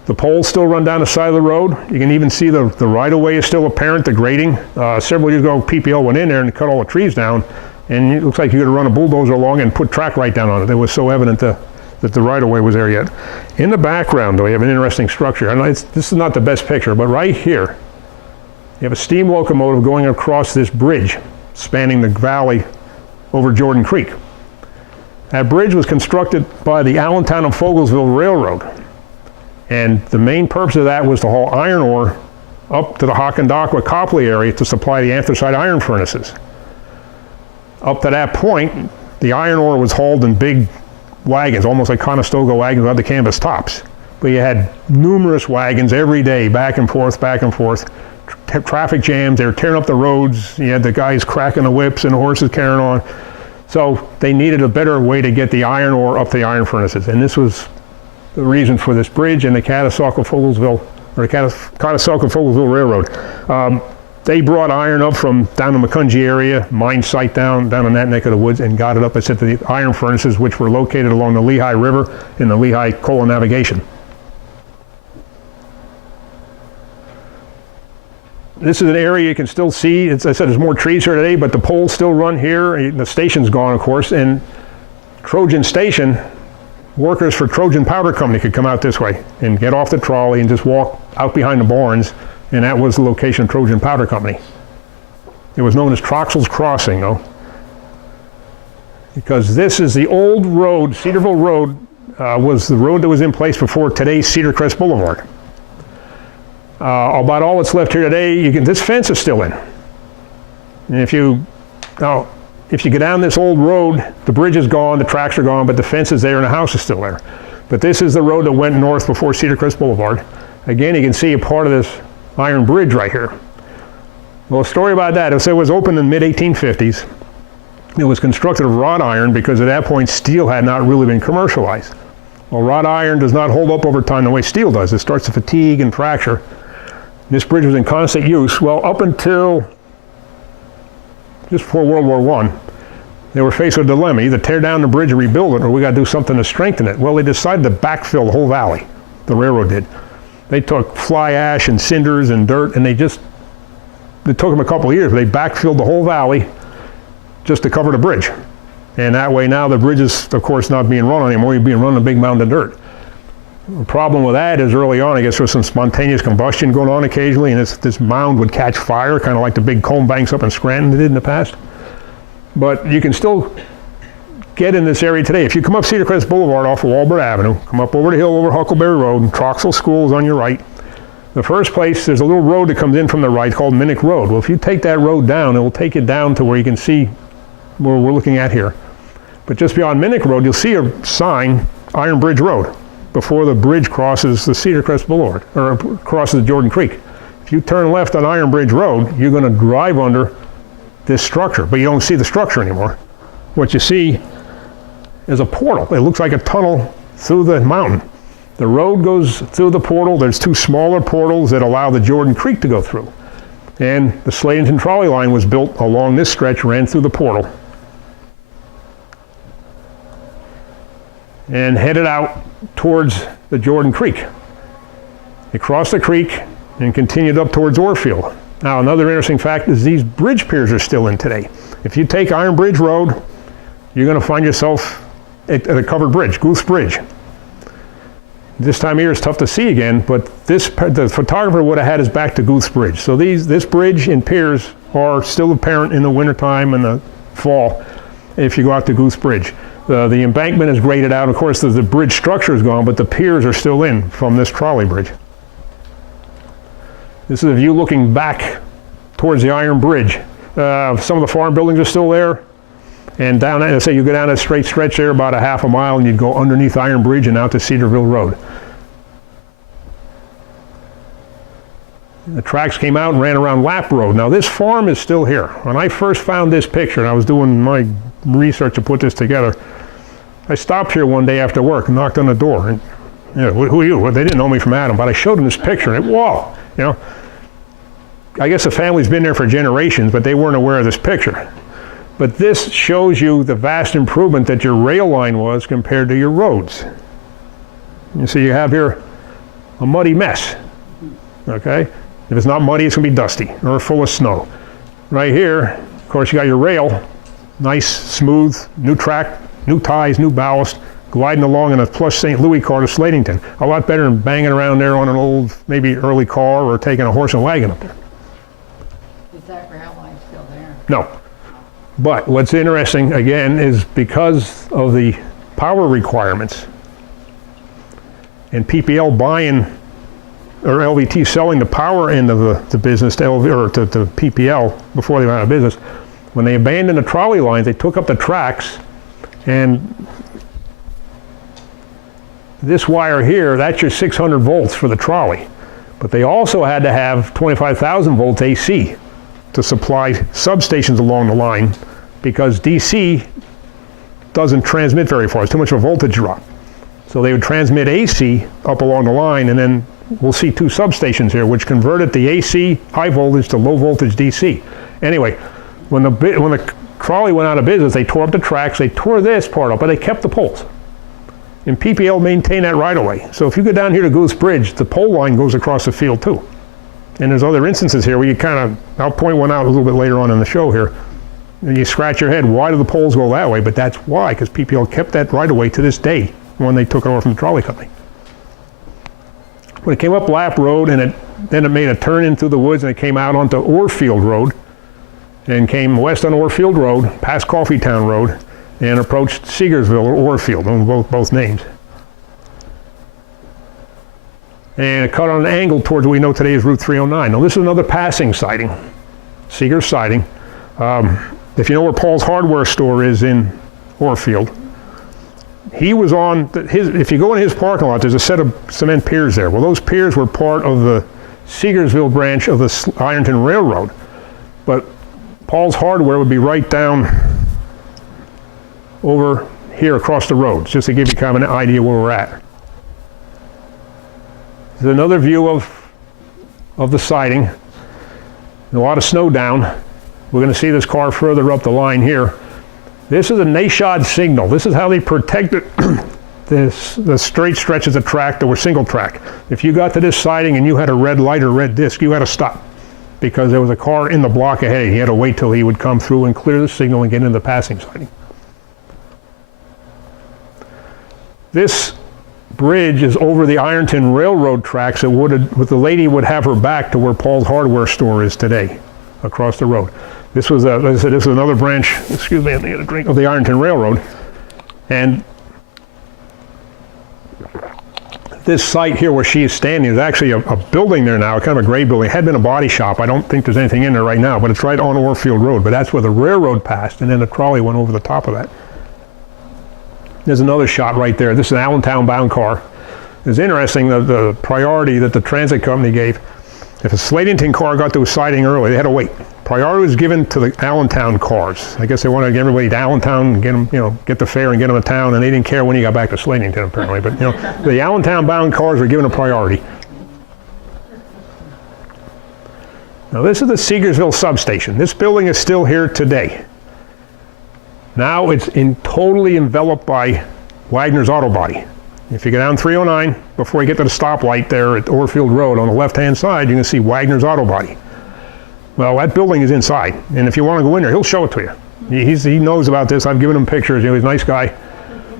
The poles still run down the side of the road. You can even see the right-of-way is still apparent, the grading. Several years ago, PPL went in there and cut all the trees down, and it looks like you could run a bulldozer along and put track right down on it. It was so evident that the right-of-way was there yet. In the background, though, you have an interesting structure. This is not the best picture, but right here, you have a steam locomotive going across this bridge, spanning the valley over Jordan Creek. That bridge was constructed by the Allentown and Fogelsville Railroad. And the main purpose of that was to haul iron ore up to the Hockendakwa-Copley area to supply the anthracite iron furnaces. Up to that point, the iron ore was hauled in big wagons, almost like Conestoga wagons without the canvas tops. But you had numerous wagons every day, back and forth, traffic jams, they were tearing up the roads, you had the guys cracking the whips and the horses carrying on. So they needed a better way to get the iron ore up to the iron furnaces. And this was the reason for this bridge and the Conestoga-Fogelsville Railroad. they brought iron up from down the Macungie area, mine site down in that neck of the woods, and got it up, I said, to the iron furnaces, which were located along the Lehigh River in the Lehigh Coal and Navigation. This is an area you can still see. I said there's more trees here today, but the poles still run here. The station's gone, of course, and Trojan Station, workers for Trojan Powder Company could come out this way and get off the trolley and just walk out behind the barns, and that was the location of Trojan Powder Company. It was known as Troxell's Crossing, though, because this is the old road. Cedarville Road was the road that was in place before today's Cedar Crest Boulevard. About all that's left here today, this fence is still in. And if you go down this old road, the bridge is gone, the tracks are gone, but the fence is there and the house is still there. But this is the road that went north before Cedar Crest Boulevard. Again, you can see a part of this iron bridge right here. Well, a story about that, it was opened in the mid-1850s. It was constructed of wrought iron because at that point steel had not really been commercialized. Well, wrought iron does not hold up over time the way steel does. It starts to fatigue and fracture. This bridge was in constant use. Well, up until just before World War I, they were faced with a dilemma. Either tear down the bridge and rebuild it, or we got to do something to strengthen it. Well, they decided to backfill the whole valley. The railroad did. They took fly ash and cinders and dirt, and it took them a couple of years, but they backfilled the whole valley just to cover the bridge. And that way now the bridge is, of course, not being run anymore. You're being run on a big mound of dirt. The problem with that is early on, I guess there was some spontaneous combustion going on occasionally, and this mound would catch fire, kind of like the big comb banks up in Scranton did in the past. But you can still get in this area today. If you come up Cedar Crest Boulevard off of Walbert Avenue, come up over the hill over Huckleberry Road, and Troxell School is on your right. The first place, there's a little road that comes in from the right called Minnick Road. Well, if you take that road down, it will take you down to where you can see where we're looking at here. But just beyond Minnick Road, you'll see a sign, Iron Bridge Road, before the bridge crosses the Cedar Crest Boulevard, or crosses the Jordan Creek. If you turn left on Iron Bridge Road, you're going to drive under this structure, but you don't see the structure anymore. What you see is a portal. It looks like a tunnel through the mountain. The road goes through the portal. There's two smaller portals that allow the Jordan Creek to go through. And the Slatington trolley line was built along this stretch, ran through the portal, and headed out towards the Jordan Creek. They crossed the creek and continued up towards Orfield. Now, another interesting fact is these bridge piers are still in today. If you take Iron Bridge Road, you're going to find yourself at a covered bridge, Goose Bridge. This time of year it's tough to see again, but the photographer would have had his back to Goose Bridge. So this bridge and piers are still apparent in the wintertime and the fall if you go out to Goose Bridge. The embankment is graded out. Of course, the bridge structure is gone, but the piers are still in from this trolley bridge. This is a view looking back towards the Iron Bridge. Some of the farm buildings are still there. And down that, say you go down that straight stretch there about a half a mile, and you'd go underneath Iron Bridge and out to Cedarville Road. The tracks came out and ran around Lap Road. Now this farm is still here. When I first found this picture, and I was doing my research to put this together, I stopped here one day after work and knocked on the door. And, who are you? Well, they didn't know me from Adam, but I showed them this picture, and whoa, I guess the family's been there for generations, but they weren't aware of this picture. But this shows you the vast improvement that your rail line was compared to your roads. You see, you have here a muddy mess, okay? If it's not muddy, it's going to be dusty or full of snow. Right here, of course, you got your rail, nice, smooth, new track, new ties, new ballast, gliding along in a plush St. Louis car to Slatington. A lot better than banging around there on an old, maybe early car or taking a horse and wagon up there. Is that rail line still there? No. But what's interesting, again, is because of the power requirements and PPL buying, or LVT selling the power end of the business to PPL before they went out of business, when they abandoned the trolley lines, they took up the tracks, and this wire here, that's your 600 volts for the trolley. But they also had to have 25,000 volts AC to supply substations along the line, because DC doesn't transmit very far. It's too much of a voltage drop. So they would transmit AC up along the line and then we'll see two substations here, which converted the AC high voltage to low voltage DC. Anyway, when the trolley went out of business, they tore up the tracks, they tore this part up, but they kept the poles. And PPL maintained that right away. So if you go down here to Goose Bridge, the pole line goes across the field too. And there's other instances here where you kind of, I'll point one out a little bit later on in the show here, and you scratch your head, why do the poles go that way? But that's why, because PPL kept that right away to this day when they took it over from the trolley company. When it came up Lap Road, and then it made a turn into the woods, and it came out onto Orfield Road, and came west on Orfield Road, past Coffeetown Road, and approached Seegersville or Orfield, on both names. And it cut on an angle towards what we know today as Route 309. Now this is another passing sighting, Seeger's sighting. If you know where Paul's hardware store is in Orfield, he was on if you go in his parking lot, there's a set of cement piers there. Well, those piers were part of the Seegersville branch of the Ironton Railroad. But Paul's hardware would be right down over here across the road, just to give you kind of an idea where we're at. There's another view of the siding. A lot of snow down. We're going to see this car further up the line here. This is a Nashod signal. This is how they protected the straight stretches of track that were single track. If you got to this siding and you had a red light or red disc, you had to stop because there was a car in the block ahead. You had to wait till he would come through and clear the signal and get into the passing siding. This bridge is over the Ironton Railroad tracks that the lady would have her back to where Paul's hardware store is today, across the road. This was, as I said, this was another branch, excuse me, I'm gonna get a drink, of the Ironton Railroad. And this site here where she is standing is actually a building there now, kind of a gray building. It had been a body shop. I don't think there's anything in there right now, but it's right on Orfield Road. But that's where the railroad passed, and then the trolley went over the top of that. There's another shot right there. This is an Allentown bound car. It's interesting the priority that the transit company gave. If a Slatington car got to a siding early, they had to wait. Priority was given to the Allentown cars. I guess they wanted to get everybody to Allentown and get them, get the fare and get them to town, and they didn't care when you got back to Slatington apparently. But the Allentown bound cars were given a priority. Now this is the Seegersville substation. This building is still here today. Now it's totally enveloped by Wagner's Auto Body. If you go down 309, before you get to the stoplight there at Orfield Road, on the left-hand side, you can see Wagner's Auto Body. Well, that building is inside, and if you want to go in there, he'll show it to you. He knows about this. I've given him pictures. He's a nice guy.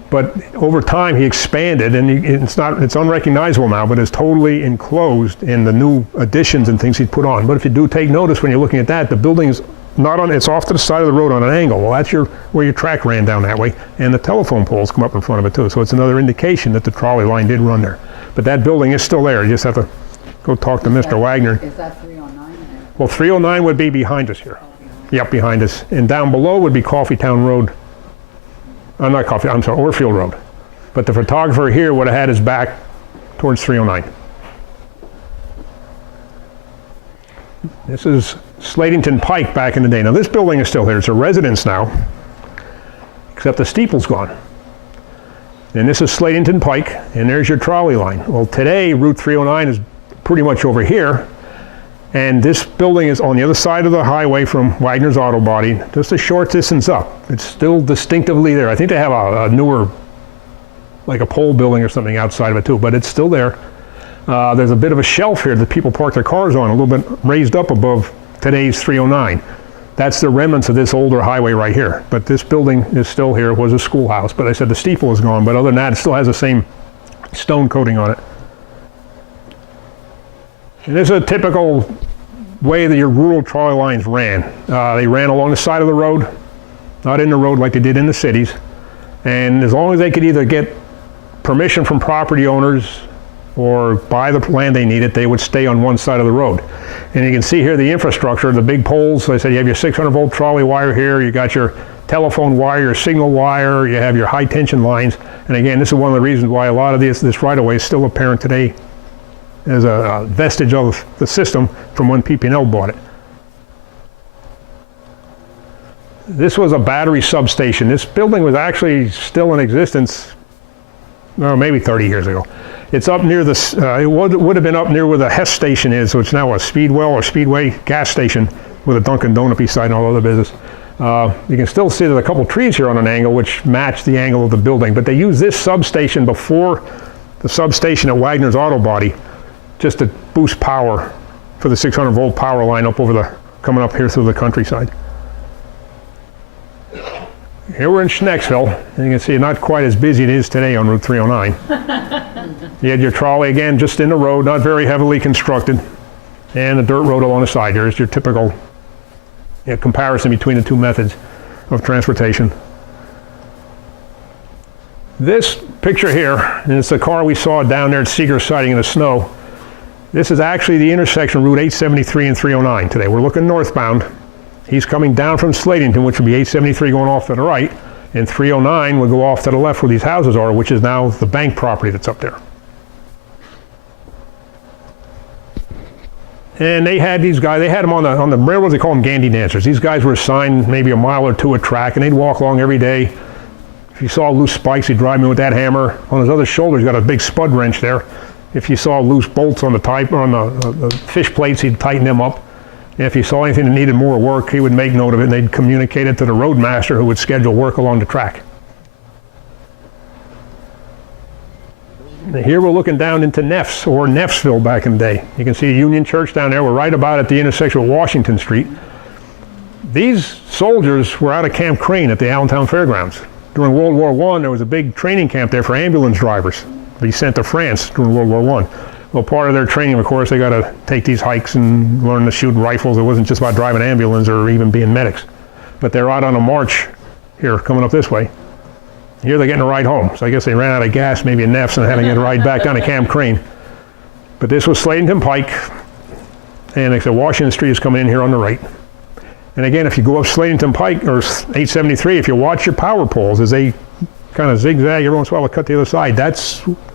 But over time, he expanded, and it's unrecognizable now, but it's totally enclosed in the new additions and things he's put on. But if you do take notice when you're looking at that, the building is it's off to the side of the road on an angle. Well, that's where your track ran down that way, and the telephone poles come up in front of it too. So it's another indication that the trolley line did run there. But that building is still there. You just have to go talk to Mr. Wagner. Is that 309? Well, 309 would be behind us here. Yep, behind us. And down below would be Coffeetown Road. I'm sorry, Orfield Road. But the photographer here would have had his back towards 309. This is Slatington Pike back in the day. Now this building is still here. It's a residence now, except the steeple's gone. And this is Slatington Pike, and there's your trolley line. Well, today Route 309 is pretty much over here, and this building is on the other side of the highway from Wagner's Auto Body, just a short distance up. It's still distinctively there. I think they have a newer, like a pole building or something outside of it too, but it's still there. There's a bit of a shelf here that people park their cars on, a little bit raised up above today's 309. That's the remnants of this older highway right here. But this building is still here. It was a schoolhouse, but I said the steeple is gone. But other than that, it still has the same stone coating on it. And this is a typical way that your rural trolley lines ran. They ran along the side of the road, not in the road like they did in the cities. And as long as they could either get permission from property owners or buy the land they needed, they would stay on one side of the road. And you can see here the infrastructure, the big poles. So I said you have your 600 volt trolley wire here, you got your telephone wire, your signal wire, you have your high tension lines. And again, this is one of the reasons why a lot of this right of way is still apparent today as a vestige of the system from when PP&L bought it. This was a battery substation. This building was actually still in existence, maybe 30 years ago. It's up near the, it would have been up near where the Hess station is, so it's now a Speedwell or Speedway gas station with a Dunkin' Donut beside and all other business. You can still see there's a couple trees here on an angle which match the angle of the building, but they use this substation before the substation at Wagner's Auto Body just to boost power for the 600 volt power line up over the, coming up here through the countryside. Here we're in Schnecksville, and you can see not quite as busy it is today on Route 309. You had your trolley again just in the road, not very heavily constructed, and a dirt road along the side. Here's your typical comparison between the two methods of transportation. This picture here, and it's the car we saw down there at Seeger Siding in the snow. This is actually the intersection of Route 873 and 309 today. We're looking northbound. He's coming down from Slatington, which would be 873 going off to the right, and 309 would go off to the left where these houses are, which is now the bank property that's up there. And they had these guys, they had them on the railroads, they call them Gandy dancers. These guys were assigned maybe a mile or two a track, and they'd walk along every day. If you saw loose spikes, he'd drive in with that hammer. On his other shoulder, he's got a big spud wrench there. If you saw loose bolts on the the fish plates, he'd tighten them up. And if he saw anything that needed more work, he would make note of it, and they'd communicate it to the roadmaster who would schedule work along the track. And here we're looking down into Neffs, or Neffsville back in the day. You can see Union Church down there. We're right about at the intersection of Washington Street. These soldiers were out of Camp Crane at the Allentown Fairgrounds. During World War I, there was a big training camp there for ambulance drivers to be sent to France during World War I. Well, part of their training, of course, they got to take these hikes and learn to shoot rifles. It wasn't just about driving an ambulance or even being medics. But they're out on a march here, coming up this way. Here they're getting a ride home. So I guess they ran out of gas, maybe in Neffs, and had to get a ride back down to Camp Crane. But this was Slatington Pike, and they said Washington Street is coming in here on the right. And again, if you go up Slatington Pike, or 873, if you watch your power poles as they kind of zigzag every once in a while to cut the other side, that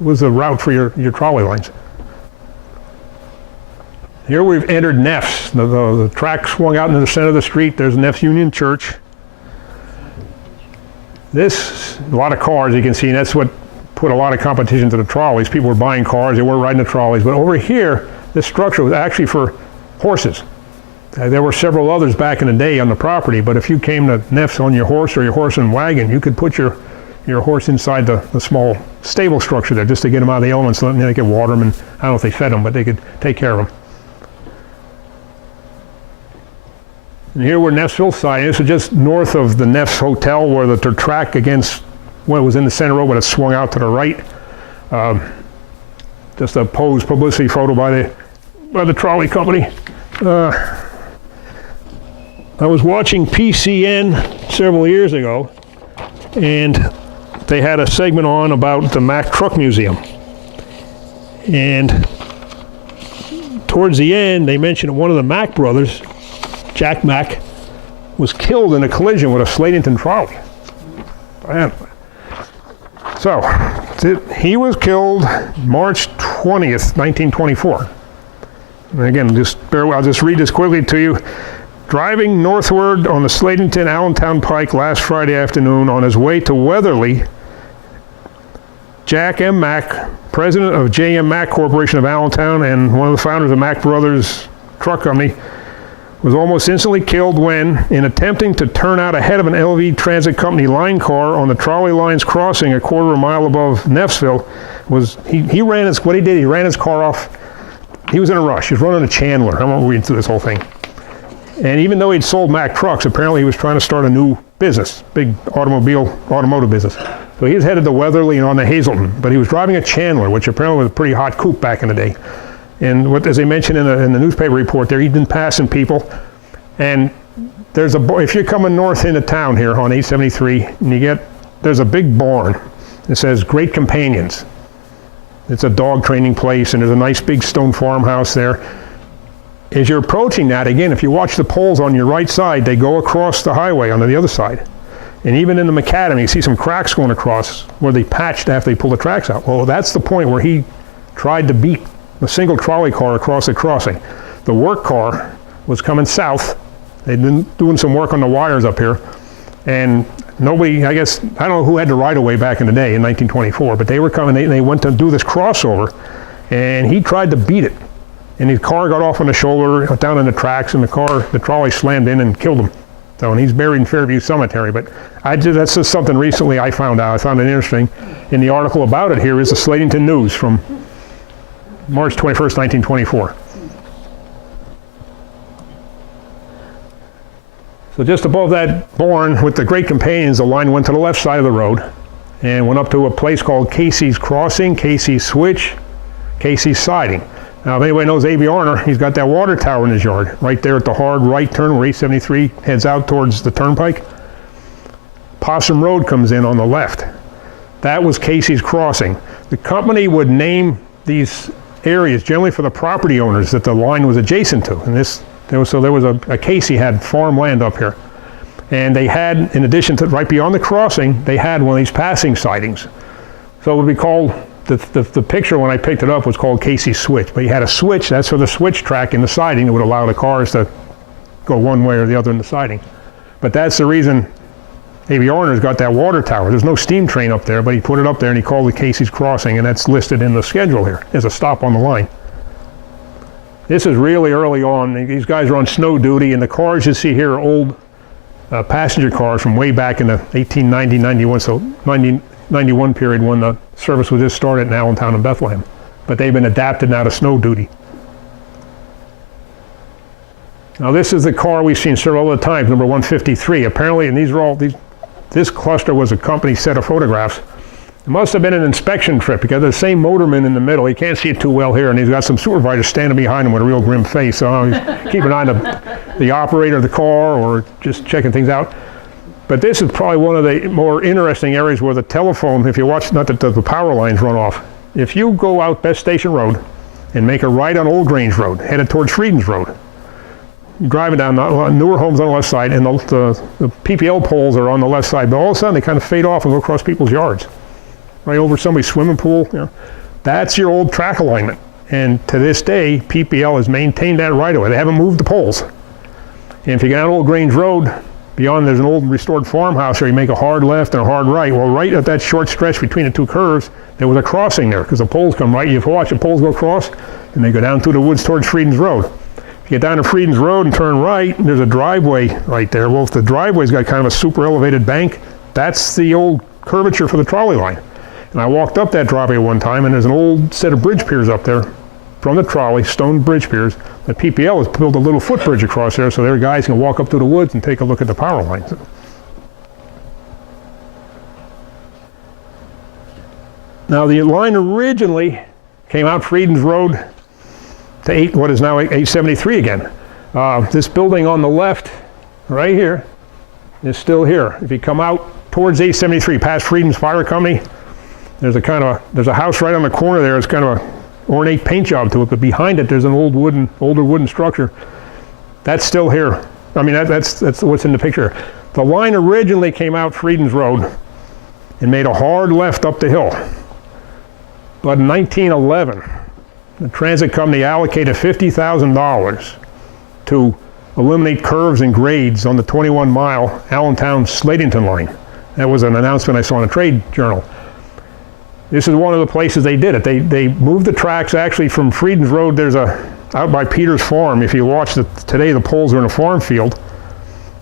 was the route for your trolley lines. Here we've entered Neffs. The track swung out into the center of the street. There's Neffs Union Church. This, a lot of cars you can see, and that's what put a lot of competition to the trolleys. People were buying cars, they weren't riding the trolleys. But over here, this structure was actually for horses. There were several others back in the day on the property, but if you came to Neffs on your horse or your horse and wagon, you could put your horse inside the small stable structure there just to get them out of the elements. So they could water them, and I don't know if they fed them, but they could take care of them. And here we're Neffsville side. This is just north of the Neffs Hotel, where the track against what was in the center road, but it swung out to the right. Just a posed publicity photo by the trolley company. I was watching PCN several years ago, and they had a segment on about the Mack Truck Museum. And towards the end, they mentioned one of the Mack brothers, Jack Mack, was killed in a collision with a Slatington trolley. So, he was killed March 20th, 1924. And again, I'll just read this quickly to you. Driving northward on the Slatington Allentown Pike last Friday afternoon on his way to Weatherly, Jack M. Mack, president of J.M. Mack Corporation of Allentown and one of the founders of Mack Brothers Truck Company, was almost instantly killed when, in attempting to turn out ahead of an LV Transit Company line car on the trolley lines crossing a quarter of a mile above Neffsville, he ran his car off. He was in a rush. He was running a Chandler. I won't read through this whole thing. And even though he'd sold Mack trucks, apparently he was trying to start a new business, big automotive business. So he was headed to Weatherly and on the Hazelton, but he was driving a Chandler, which apparently was a pretty hot coupe back in the day. And as they mentioned in the newspaper report there, he'd been passing people. And if you're coming north into town here on 873, and there's a big barn that says Great Companions. It's a dog training place, and there's a nice big stone farmhouse there. As you're approaching that, again, if you watch the poles on your right side, they go across the highway on the other side. And even in the macadam, you see some cracks going across where they patched after they pulled the tracks out. Well, that's the point where he tried to beat a single trolley car across the crossing. The work car was coming south. They'd been doing some work on the wires up here. And nobody, I guess, I don't know who had the right-of-way back in the day in 1924, but they were coming, they went to do this crossover, and he tried to beat it. And his car got off on the shoulder, down in the tracks, and the trolley slammed in and killed him. So, and he's buried in Fairview Cemetery. But that's just something recently I found out. I found it interesting. In the article about it here is the Slatington News from March 21st, 1924. So just above that barn with the Great Companions, the line went to the left side of the road and went up to a place called Casey's Crossing, Casey's Switch, Casey's Siding. Now, if anybody knows A.B. Arner, he's got that water tower in his yard, right there at the hard right turn where 873 heads out towards the turnpike. Possum Road comes in on the left. That was Casey's Crossing. The company would name these areas generally for the property owners that the line was adjacent to. And there was a Casey had farmland up here. And they had, in addition to right beyond the crossing, they had one of these passing sidings. So it would be called, the picture when I picked it up was called Casey's Switch. But you had a switch, that's for the switch track in the siding that would allow the cars to go one way or the other in the siding. But that's the reason A.B. Arner's got that water tower. There's no steam train up there, but he put it up there and he called it Casey's Crossing, and that's listed in the schedule here as a stop on the line. This is really early on. These guys are on snow duty, and the cars you see here are old passenger cars from way back in the 1890, 91, so 91 period when the service was just started in Allentown and Bethlehem. But they've been adapted now to snow duty. Now this is the car we've seen several other times, number 153. Apparently, and these are all, this cluster was a company set of photographs. It must have been an inspection trip because there's the same motorman in the middle. He can't see it too well here, and he's got some supervisors standing behind him with a real grim face. So keep an eye on the operator of the car or just checking things out. But this is probably one of the more interesting areas where the telephone, if you watch, not that the power lines run off. If you go out Best Station Road and make a right on Old Grange Road, headed towards Frieden's Road, driving down newer homes on the left side, and the PPL poles are on the left side, but all of a sudden they kind of fade off and go across people's yards. Right over somebody's swimming pool. You know. That's your old track alignment. And to this day, PPL has maintained that right away. They haven't moved the poles. And if you get on Old Grange Road, beyond there's an old restored farmhouse there, you make a hard left and a hard right. Well, right at that short stretch between the two curves, there was a crossing there because the poles come right. You watch the poles go across, and they go down through the woods towards Frieden's Road. If you get down to Frieden's Road and turn right, there's a driveway right there. Well, if the driveway's got kind of a super elevated bank, that's the old curvature for the trolley line. And I walked up that driveway one time, and there's an old set of bridge piers up there from the trolley, stone bridge piers. The PPL has built a little footbridge across there so their guys can walk up through the woods and take a look at the power lines. Now the line originally came out Frieden's Road to what is now 873 again. This building on the left, right here, is still here. If you come out towards 873, past Frieden's Fire Company, there's a house right on the corner there. It's kind of an ornate paint job to it, but behind it there's an older wooden structure. That's still here. I mean, that's what's in the picture. The line originally came out Frieden's Road and made a hard left up the hill. But in 1911, the transit company allocated $50,000 to eliminate curves and grades on the 21-mile Allentown Slatington line. That was an announcement I saw in a trade journal. This is one of the places they did it. They moved the tracks actually from Frieden's Road. There's out by Peter's Farm. If you watch today, the poles are in a farm field.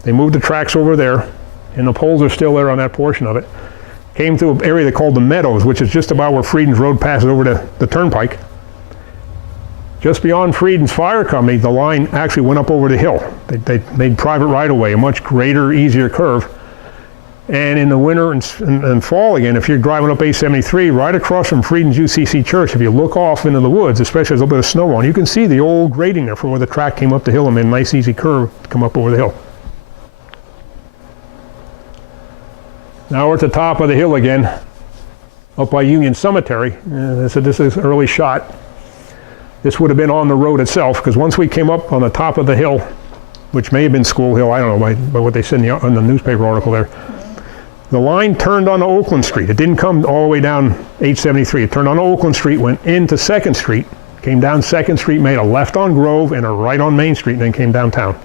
They moved the tracks over there, and the poles are still there on that portion of it. Came through an area they called the Meadows, which is just about where Frieden's Road passes over to the turnpike. Just beyond Frieden's Fire Company, the line actually went up over the hill. They made private right-of-way, a much greater, easier curve. And in the winter and fall again, if you're driving up 873, right across from Frieden's UCC Church, if you look off into the woods, especially there's a little bit of snow on, you can see the old grading there from where the track came up the hill and made a nice easy curve to come up over the hill. Now we're at the top of the hill again, up by Union Cemetery. This is an early shot. This would have been on the road itself, because once we came up on the top of the hill, which may have been School Hill, I don't know, by what they said in the newspaper article there, the line turned onto Oakland Street. It didn't come all the way down 873. It turned onto Oakland Street, went into 2nd Street, came down 2nd Street, made a left on Grove and a right on Main Street, and then came downtown.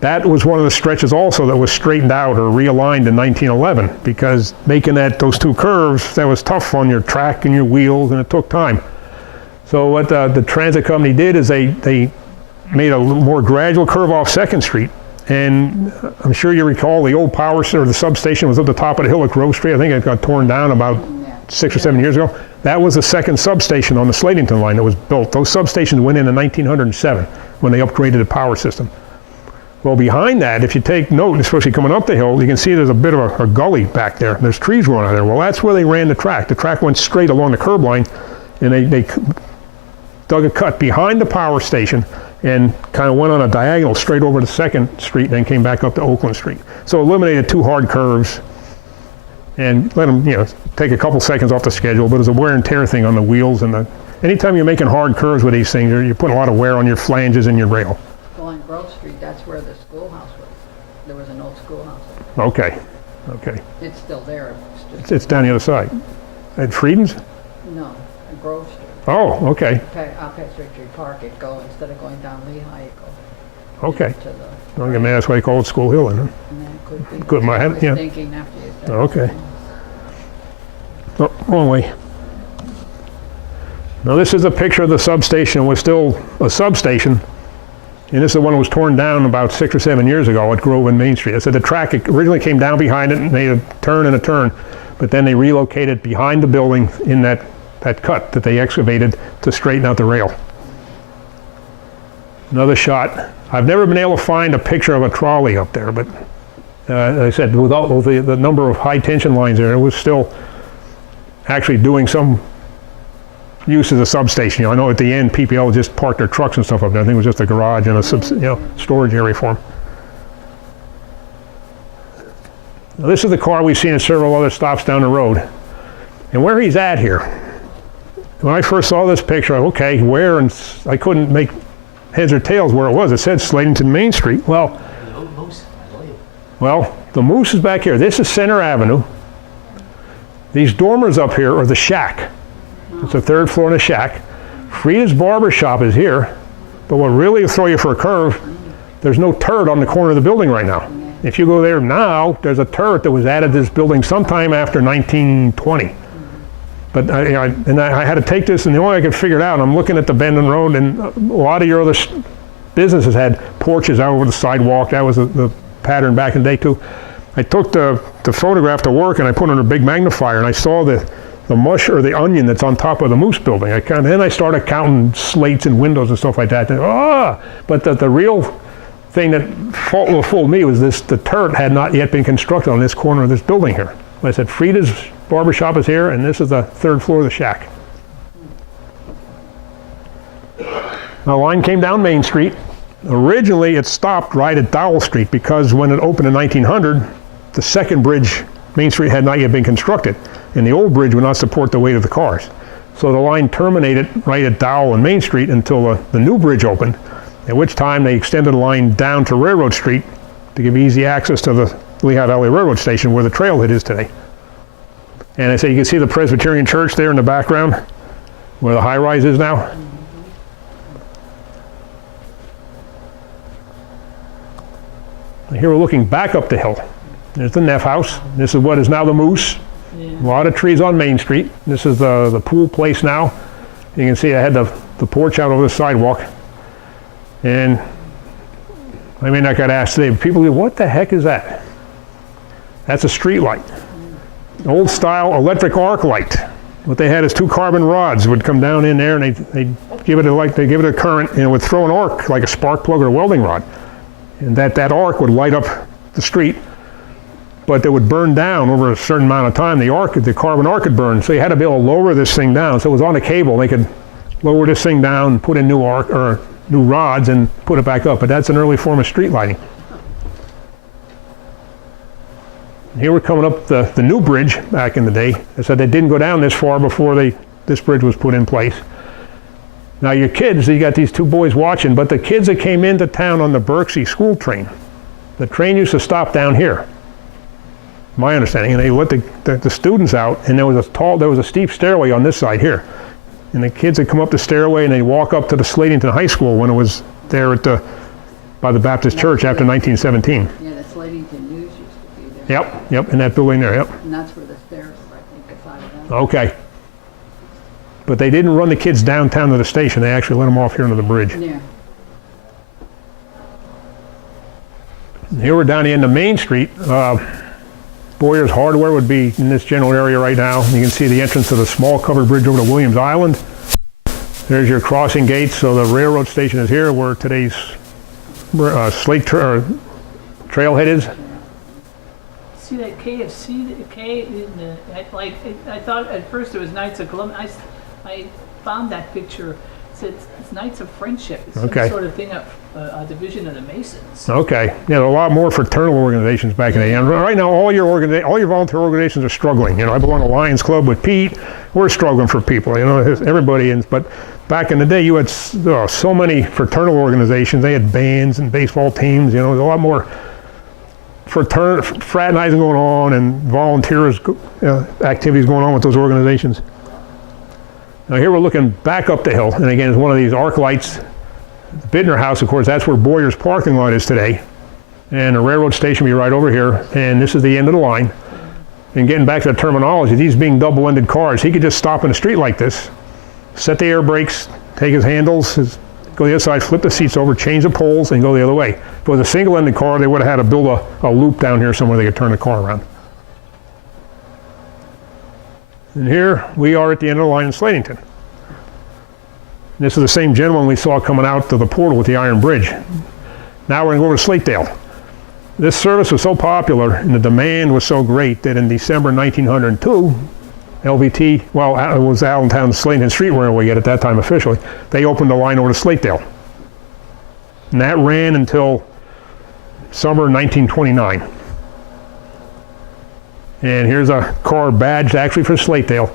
That was one of the stretches also that was straightened out or realigned in 1911, because making those two curves, that was tough on your track and your wheels, and it took time. So what the transit company did is they made a more gradual curve off 2nd Street. And I'm sure you recall the old the substation was at the top of the hill at Grove Street. I think it got torn down about 6 or 7 years ago. That was the second substation on the Slatington line that was built. Those substations went in 1907 when they upgraded the power system. Well, behind that, if you take note, especially coming up the hill, you can see there's a bit of a gully back there. There's trees growing out there. Well, that's where they ran the track. The track went straight along the curb line, and they dug a cut behind the power station and kind of went on a diagonal straight over to 2nd Street, then came back up to Oakland Street. So eliminated 2 hard curves and let them, take a couple seconds off the schedule, but it's a wear and tear thing on the wheels. And anytime you're making hard curves with these things, you're putting a lot of wear on your flanges and your rail. Well, on Grove Street, that's where the schoolhouse was. There was an old schoolhouse. Okay. It's still there. It's down the other side. At Frieden's? No, on Grove Street. Oh, okay. Up at Victory Park, instead of going down Lehigh, it goes Okay. to the. Don't get me, that's why they call it School Hill, isn't it? And that could be. Good, my head, I was yeah. thinking after you said. Okay. Oh, wrong way. Now this is a picture of the substation. It was still a substation. And this is the one that was torn down about 6 or 7 years ago at Grove and Main Street. I said the track originally came down behind it and made a turn and a turn, but then they relocated behind the building in that cut that they excavated to straighten out the rail. Another shot. I've never been able to find a picture of a trolley up there, but as I said, with all the number of high tension lines there, it was still actually doing some use as a substation. I know at the end PPL just parked their trucks and stuff up there. I think it was just a garage and a storage area for them. Now, this is the car we've seen at several other stops down the road. And where he's at here, when I first saw this picture, okay, where, and I couldn't make heads or tails where it was. It said Slatington Main Street. Well, the Moose is back here. This is Center Avenue. These dormers up here are the shack. It's the 3rd floor of the shack. Frida's Barber Shop is here, but what really will throw you for a curve, there's no turret on the corner of the building right now. If you go there now, there's a turret that was added to this building sometime after 1920. But I had to take this, and the only way I could figure it out, I'm looking at the bend in the road, and a lot of your other businesses had porches out over the sidewalk. That was the pattern back in the day too. I took the photograph to work, and I put it on a big magnifier, and I saw the mush or the onion that's on top of the Moose building. Then I started counting slates and windows and stuff like that. But the real thing that fooled me was the turret had not yet been constructed on this corner of this building here. I said, Frida's Barber Shop is here, and this is the 3rd floor of the shack. The line came down Main Street. Originally, it stopped right at Dowell Street because when it opened in 1900, the second bridge, Main Street, had not yet been constructed, and the old bridge would not support the weight of the cars. So the line terminated right at Dowell and Main Street until the new bridge opened, at which time they extended the line down to Railroad Street to give easy access to the Lehigh Valley Railroad Station where the trailhead is today. And I say you can see the Presbyterian Church there in the background where the high-rise is now. Here we're looking back up the hill. There's the Neff House. This is what is now the Moose. Yeah. A lot of trees on Main Street. This is the pool place now. You can see I had the porch out over the sidewalk. And I mean, I got asked today, people go, what the heck is that? That's a street light. Old style electric arc light. What they had is 2 carbon rods would come down in there, and they give it a current, and it would throw an arc like a spark plug or a welding rod. And that arc would light up the street, but it would burn down over a certain amount of time. The carbon arc would burn, so you had to be able to lower this thing down. So it was on a cable. They could lower this thing down, put in new arc or new rods, and put it back up. But that's an early form of street lighting. Here we're coming up the new bridge back in the day. I said they didn't go down this far before this bridge was put in place. Now your kids, you got these 2 boys watching, but the kids that came into town on the Berksey school train, the train used to stop down here, my understanding, and they let the students out, and there was a steep stairway on this side here. And the kids would come up the stairway and they'd walk up to the Slatington High School when it was there at the by the Baptist Church after 1917. Yeah, the Slatington News used to be there. Yep, in that building there, yep. And that's where the stairs are, I think, aside of that. Okay. But they didn't run the kids downtown to the station. They actually let them off here under the bridge. Yeah. Here we're down the end of Main Street. Boyer's Hardware would be in this general area right now. You can see the entrance to the small covered bridge over to Williams Island. There's your crossing gates. So the railroad station is here where today's trailhead is. See that KFC, I thought at first it was Knights of Columbus. I found that picture. It said it's Knights of Friendship. It's Okay. some sort of thing, a division of the Masons. Okay. Yeah, there are a lot more fraternal organizations back in the day. And right now, all your volunteer organizations are struggling. You know, I belong to Lions Club with Pete. We're struggling for people. You know, everybody. But back in the day, you had so many fraternal organizations. They had bands and baseball teams. You know, there's a lot more fraternizing going on and volunteers activities going on with those organizations. Now here we're looking back up the hill, and again, it's one of these arc lights. The Bittner House, of course, that's where Boyer's parking lot is today. And the railroad station will be right over here, and this is the end of the line. And getting back to the terminology, these being double-ended cars, he could just stop in the street like this, set the air brakes, take his handles, go the other side, flip the seats over, change the poles, and go the other way. If it was a single-ended car, they would have had to build a loop down here somewhere they could turn the car around. And here we are at the end of the line in Slatington. This is the same gentleman we saw coming out to the portal with the iron bridge. Now we're going to go over to Slategdale. This service was so popular and the demand was so great that in December 1902, LVT, well, it was Allentown Slatington Street Railway yet at that time officially, they opened the line over to Slategdale. And that ran until summer 1929. And here's a car badged actually for Slategdale.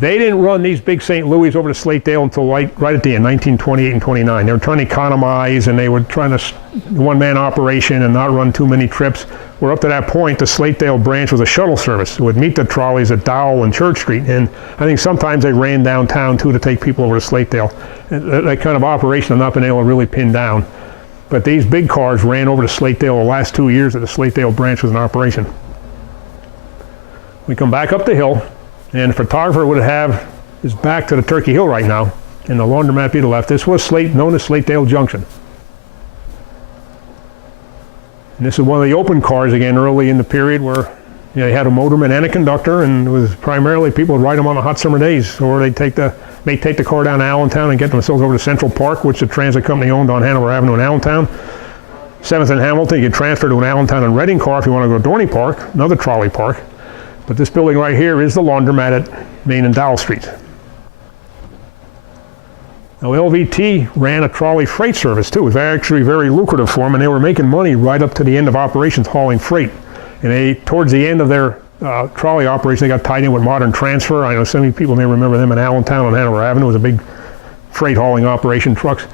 They didn't run these big St. Louis over to Slategdale until right at the end, 1928 and 29. They were trying to economize and they were trying to one-man operation and not run too many trips. Where up to that point, the Slategdale branch was a shuttle service. It would meet the trolleys at Dowell and Church Street. And I think sometimes they ran downtown too to take people over to Slategdale. That kind of operation I've not been able to really pin down. But these big cars ran over to Slategdale the last 2 years that the Slategdale branch was in operation. We come back up the hill, and the photographer would have his back to the Turkey Hill right now, and the laundromat be to the left. This was known as Slategdale Junction. And this is one of the open cars again early in the period where they had a motorman and a conductor, and it was primarily people would ride them on the hot summer days, or may take the car down to Allentown and get themselves over to Central Park, which the transit company owned on Hanover Avenue in Allentown. 7th and Hamilton, you could transfer to an Allentown and Reading car if you want to go to Dorney Park, another trolley park. But this building right here is the laundromat at Main and Dowell Streets. Now LVT ran a trolley freight service too. It was actually very lucrative for them, and they were making money right up to the end of operations hauling freight. And towards the end of their trolley operation, they got tied in with Modern Transfer. I know so many people may remember them in Allentown on Hanover Avenue. It was a big freight hauling operation, trucks.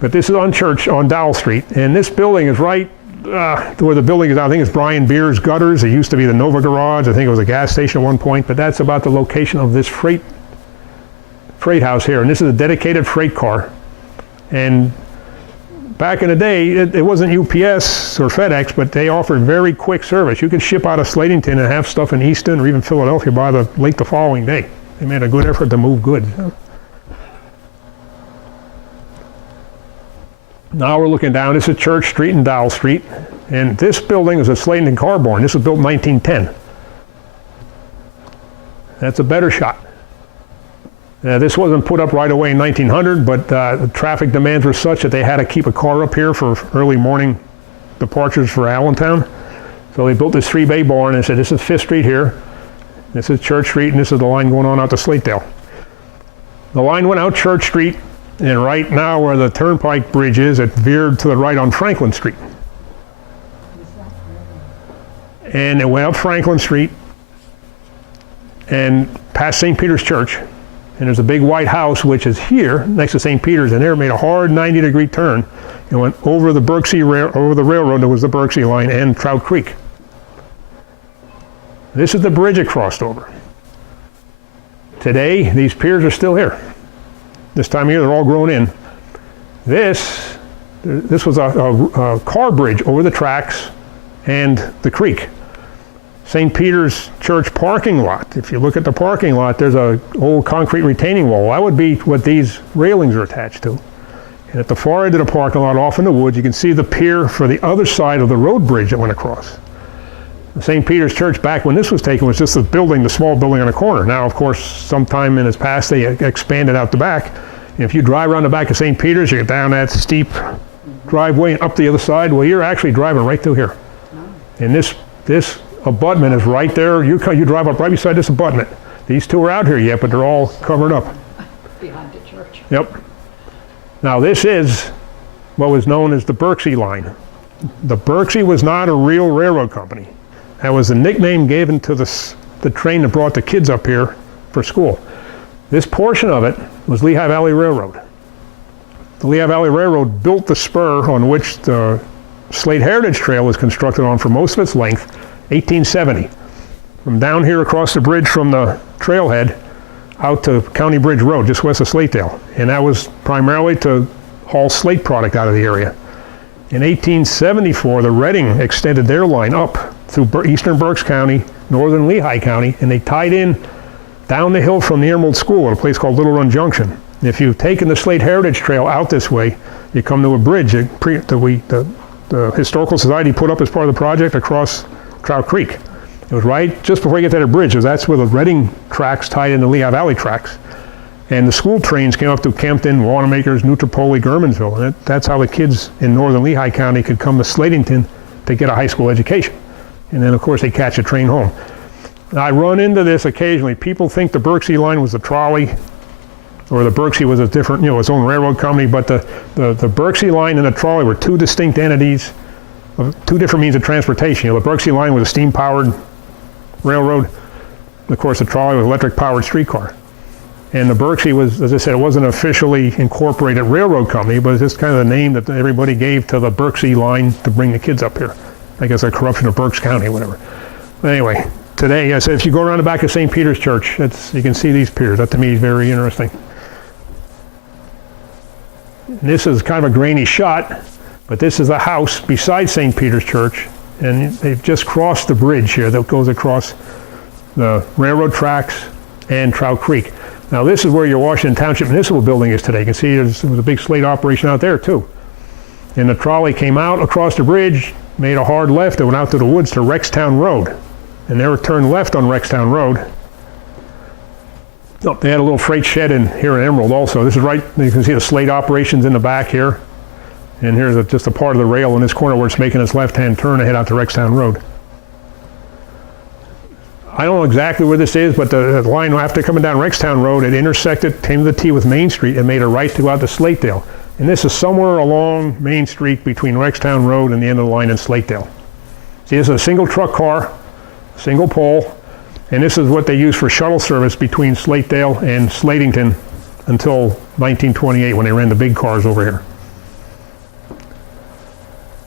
But this is on Dowell Street, and this building is right where the building is. I think it's Brian Beer's Gutters. It used to be the Nova Garage. I think it was a gas station at one point, but that's about the location of this freight house here. And this is a dedicated freight car. And back in the day, it wasn't UPS or FedEx, but they offered very quick service. You could ship out of Slatington and have stuff in Easton or even Philadelphia by the late the following day. They made a good effort to move goods. Now we're looking down. This is Church Street and Dowell Street. And this building is a Slatington car barn. This was built in 1910. That's a better shot. This wasn't put up right away in 1900, but the traffic demands were such that they had to keep a car up here for early morning departures for Allentown. So they built this 3-bay barn and said, this is 5th Street here. This is Church Street, and this is the line going on out to Slategdale. The line went out Church Street, and right now where the Turnpike Bridge is, it veered to the right on Franklin Street. And it went up Franklin Street and past St. Peter's Church. And there's a big white house, which is here next to St. Peter's, and there it made a hard 90-degree turn and went over the over the railroad that was the Berksey line and Trout Creek. This is the bridge it crossed over. Today, these piers are still here. This time of year, they're all grown in. This This was a car bridge over the tracks and the creek. St. Peter's Church parking lot. If you look at the parking lot, there's an old concrete retaining wall. That would be what these railings are attached to. And at the far end of the parking lot, off in the woods, you can see the pier for the other side of the road bridge that went across. The St. Peter's Church, back when this was taken, was just a building, the small building on the corner. Now, of course, sometime in its past, they expanded out the back. And if you drive around the back of St. Peter's, you get down that steep driveway and up the other side. Well, you're actually driving right through here. And this abutment is right there. You drive up right beside this abutment. These two are out here yet, but they're all covered up. Behind the church. Yep. Now this is what was known as the Berksey line. The Berksey was not a real railroad company. That was a nickname given to the train that brought the kids up here for school. This portion of it was Lehigh Valley Railroad. The Lehigh Valley Railroad built the spur on which the Slate Heritage Trail was constructed on for most of its length, 1870. From down here across the bridge from the trailhead out to County Bridge Road, just west of Slatedale. And that was primarily to haul slate product out of the area. In 1874, the Reading extended their line up through eastern Berks County, northern Lehigh County, and they tied in down the hill from the Emerald School at a place called Little Run Junction. And if you've taken the Slate Heritage Trail out this way, you come to a bridge that the Historical Society put up as part of the project across Trout Creek. It was right just before you get to that bridge. That's where the Reading tracks tied into Lehigh Valley tracks. And the school trains came up to Kempton, Wanamaker's, Nutropoli, Germansville. And that's how the kids in northern Lehigh County could come to Slatington to get a high school education. And then, of course, they catch a train home. I run into this occasionally. People think the Berksey line was the Trolley, or the Berksey was a different, its own railroad company, but the Berksey line and the Trolley were two distinct entities of two different means of transportation. The Berksey line was a steam-powered railroad. Of course, the Trolley was electric-powered streetcar. And the Berksey was, as I said, it wasn't an officially incorporated railroad company, but it's just kind of the name that everybody gave to the Berksey line to bring the kids up here. I guess a corruption of Berks County, whatever. But anyway, today, I said, if you go around the back of St. Peter's Church, you can see these piers. That to me is very interesting. And this is kind of a grainy shot, but this is a house beside St. Peter's Church, and they've just crossed the bridge here that goes across the railroad tracks and Trout Creek. Now this is where your Washington Township Municipal Building is today. You can see there was a big slate operation out there too. And the trolley came out across the bridge, made a hard left, and went out to the woods to Rextown Road. And they were turned left on Rextown Road. Oh, they had a little freight shed in here in Emerald also. This is right, you can see the slate operations in the back here. And here's just a part of the rail in this corner where it's making its left-hand turn to head out to Rextown Road. I don't know exactly where this is, but the line after coming down Rextown Road, it intersected, came to the T with Main Street, and made a right to go out to Slatedale. And this is somewhere along Main Street between Rextown Road and the end of the line in Slatedale. See, this is a single truck car, single pole, and this is what they used for shuttle service between Slatedale and Slatington until 1928 when they ran the big cars over here.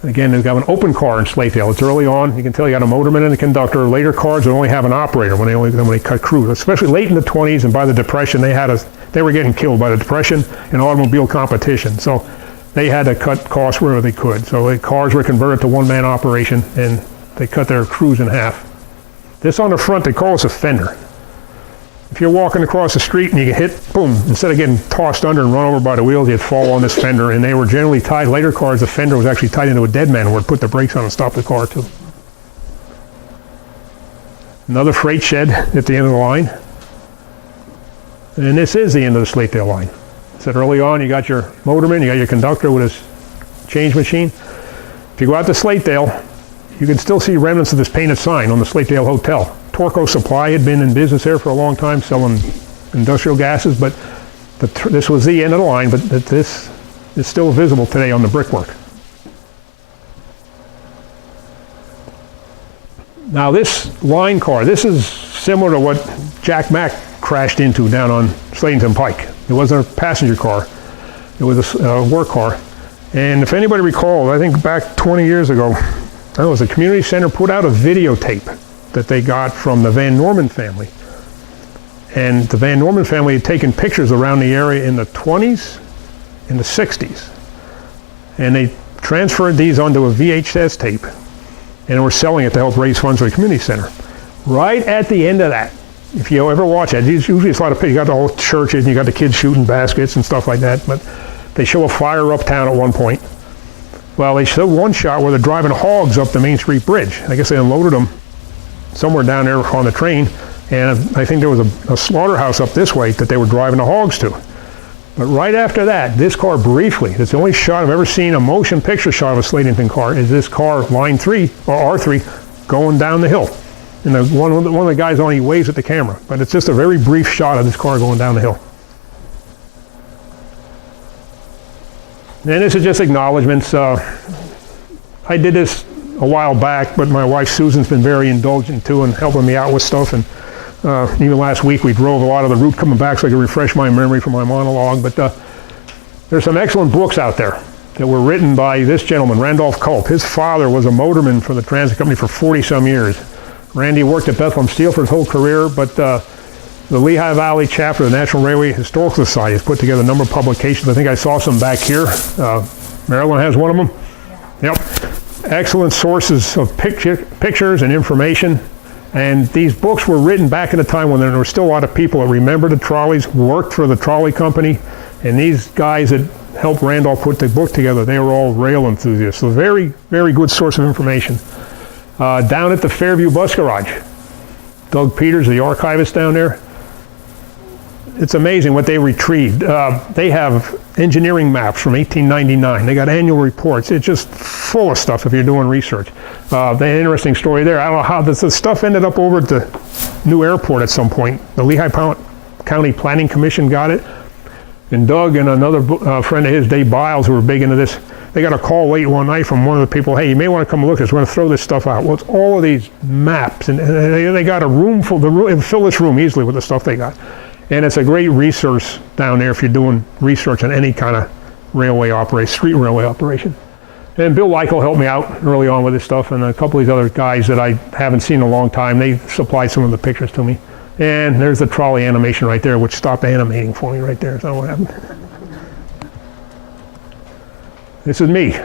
Again, they've got an open car in Slatedale. It's early on. You can tell you got a motorman and a conductor. Later cars would only have an operator when they cut crews. Especially late in the 20s and by the Depression, they were getting killed by the Depression and automobile competition. So they had to cut costs wherever they could. So the cars were converted to one-man operation, and they cut their crews in half. This on the front, they call this a fender. If you're walking across the street and you get hit, boom, instead of getting tossed under and run over by the wheels, you'd fall on this fender, and they were generally tied. Later cars, the fender was actually tied into a dead man where it put the brakes on and stopped the car too. Another freight shed at the end of the line. And this is the end of the Slatedale line. I said early on, you got your motorman, you got your conductor with his change machine. If you go out to Slatedale, you can still see remnants of this painted sign on the Slatedale Hotel. Torco Supply had been in business there for a long time, selling industrial gases, but this was the end of the line, but this is still visible today on the brickwork. Now this line car, this is similar to what Jack Mack crashed into down on Slatington Pike. It wasn't a passenger car, it was a work car. And if anybody recalls, I think back 20 years ago, it was the community center put out a videotape that they got from the Van Norman family. And the Van Norman family had taken pictures around the area in the 20s and the 60s. And they transferred these onto a VHS tape, and were selling it to help raise funds for the community center. Right at the end of that, if you ever watch it, usually it's a lot of people. You got the whole churches, and you got the kids shooting baskets and stuff like that, but they show a fire uptown at one point. Well, they show one shot where they're driving hogs up the Main Street Bridge. I guess they unloaded them somewhere down there on the train, and I think there was a slaughterhouse up this way that they were driving the hogs to. But right after that, this car briefly, it's the only shot I've ever seen, a motion picture shot of a Slatington car, is this car, line 3, or R3, going down the hill. And one of the guys on, he waves at the camera, but it's just a very brief shot of this car going down the hill. And this is just acknowledgments. I did this a while back, but my wife Susan's been very indulgent too and helping me out with stuff. And even last week we drove a lot of the route coming back so I could refresh my memory from my monologue. But there's some excellent books out there that were written by this gentleman, Randolph Culp. His father was a motorman for the transit company for 40-some years. Randy worked at Bethlehem Steel for his whole career, but the Lehigh Valley chapter of the National Railway Historical Society has put together a number of publications. I think I saw some back here. Maryland has one of them. Yep. Excellent sources of pictures and information. And these books were written back at a time when there were still a lot of people that remembered the trolleys, worked for the trolley company, and these guys that helped Randolph put the book together, they were all rail enthusiasts. So very, very good source of information. Down at the Fairview Bus Garage, Doug Peters, the archivist down there, it's amazing what they retrieved. They have engineering maps from 1899. They got annual reports. It's just full of stuff if you're doing research. They had an interesting story there. I don't know how the stuff ended up over at the new airport at some point. The Lehigh County Planning Commission got it. And Doug and another friend of his, Dave Biles, who were big into this, they got a call late one night from one of the people, hey, you may want to come look at this. We're going to throw this stuff out. Well, it's all of these maps. And they got a room full, fill this room easily with the stuff they got. And it's a great resource down there if you're doing research on any kind of railway operation, street railway operation. And Bill Leichel helped me out early on with this stuff, and a couple of these other guys that I haven't seen in a long time, they supplied some of the pictures to me. And there's the trolley animation right there, which stopped animating for me right there. That's not what happened. This is me.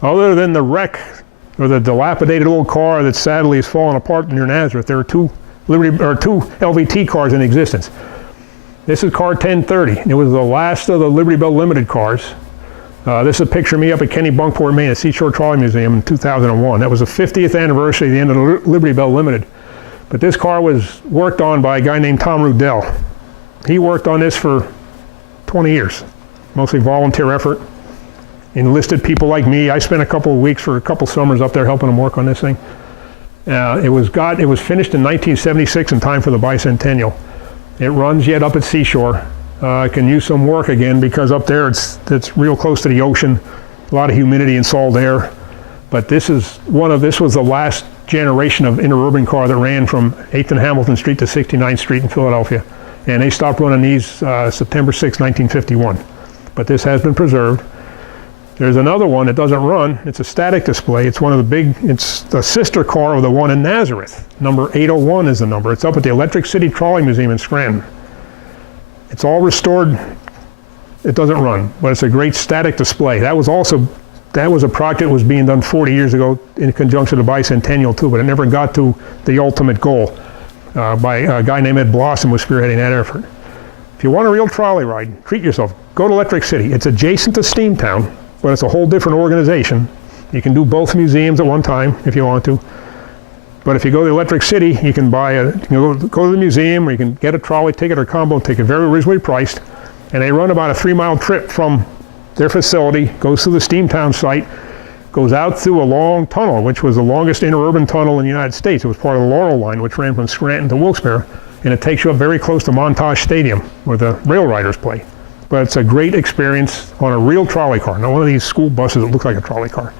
Other than the wreck, or the dilapidated old car that sadly is falling apart near Nazareth, there are two LVT cars in existence. This is car 1030. It was the last of the Liberty Bell Limited cars. This is a picture of me up at Kennebunkport, Maine, at Seashore Trolley Museum in 2001. That was the 50th anniversary of the end of the Liberty Bell Limited. But this car was worked on by a guy named Tom Rudell. He worked on this for 20 years, mostly volunteer effort. Enlisted people like me. I spent a couple of weeks for a couple summers up there helping him work on this thing. It was finished in 1976 in time for the bicentennial. It runs yet up at Seashore. It can use some work again because up there it's real close to the ocean, a lot of humidity and salt air. But this was the last generation of interurban car that ran from 8th and Hamilton Street to 69th Street in Philadelphia. And they stopped running these September 6, 1951. But this has been preserved. There's another one that doesn't run. It's a static display. It's it's the sister car of the one in Nazareth. Number 801 is the number. It's up at the Electric City Trolley Museum in Scranton. It's all restored. It doesn't run, but it's a great static display. That was a project that was being done 40 years ago in conjunction with the bicentennial too, but it never got to the ultimate goal. By a guy named Ed Blossom was spearheading that effort. If you want a real trolley ride, treat yourself. Go to Electric City. It's adjacent to Steamtown, but it's a whole different organization. You can do both museums at one time if you want to. But if you go to Electric City, you can go to the museum, or you can get a trolley ticket or combo ticket, very reasonably priced. And they run about a 3-mile trip from their facility, goes through the Steamtown site, goes out through a long tunnel, which was the longest interurban tunnel in the United States. It was part of the Laurel Line, which ran from Scranton to Wilkes-Barre, and it takes you up very close to Montage Stadium, where the rail riders play. But it's a great experience on a real trolley car, not one of these school buses that look like a trolley car.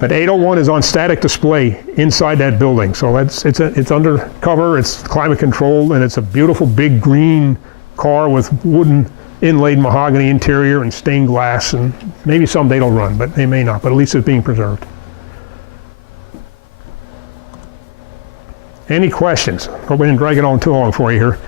But 801 is on static display inside that building, so it's undercover, it's climate controlled, and it's a beautiful big green car with wooden inlaid mahogany interior and stained glass, and maybe someday it'll run, but they may not, but at least it's being preserved. Any questions? Hope I didn't drag it on too long for you here.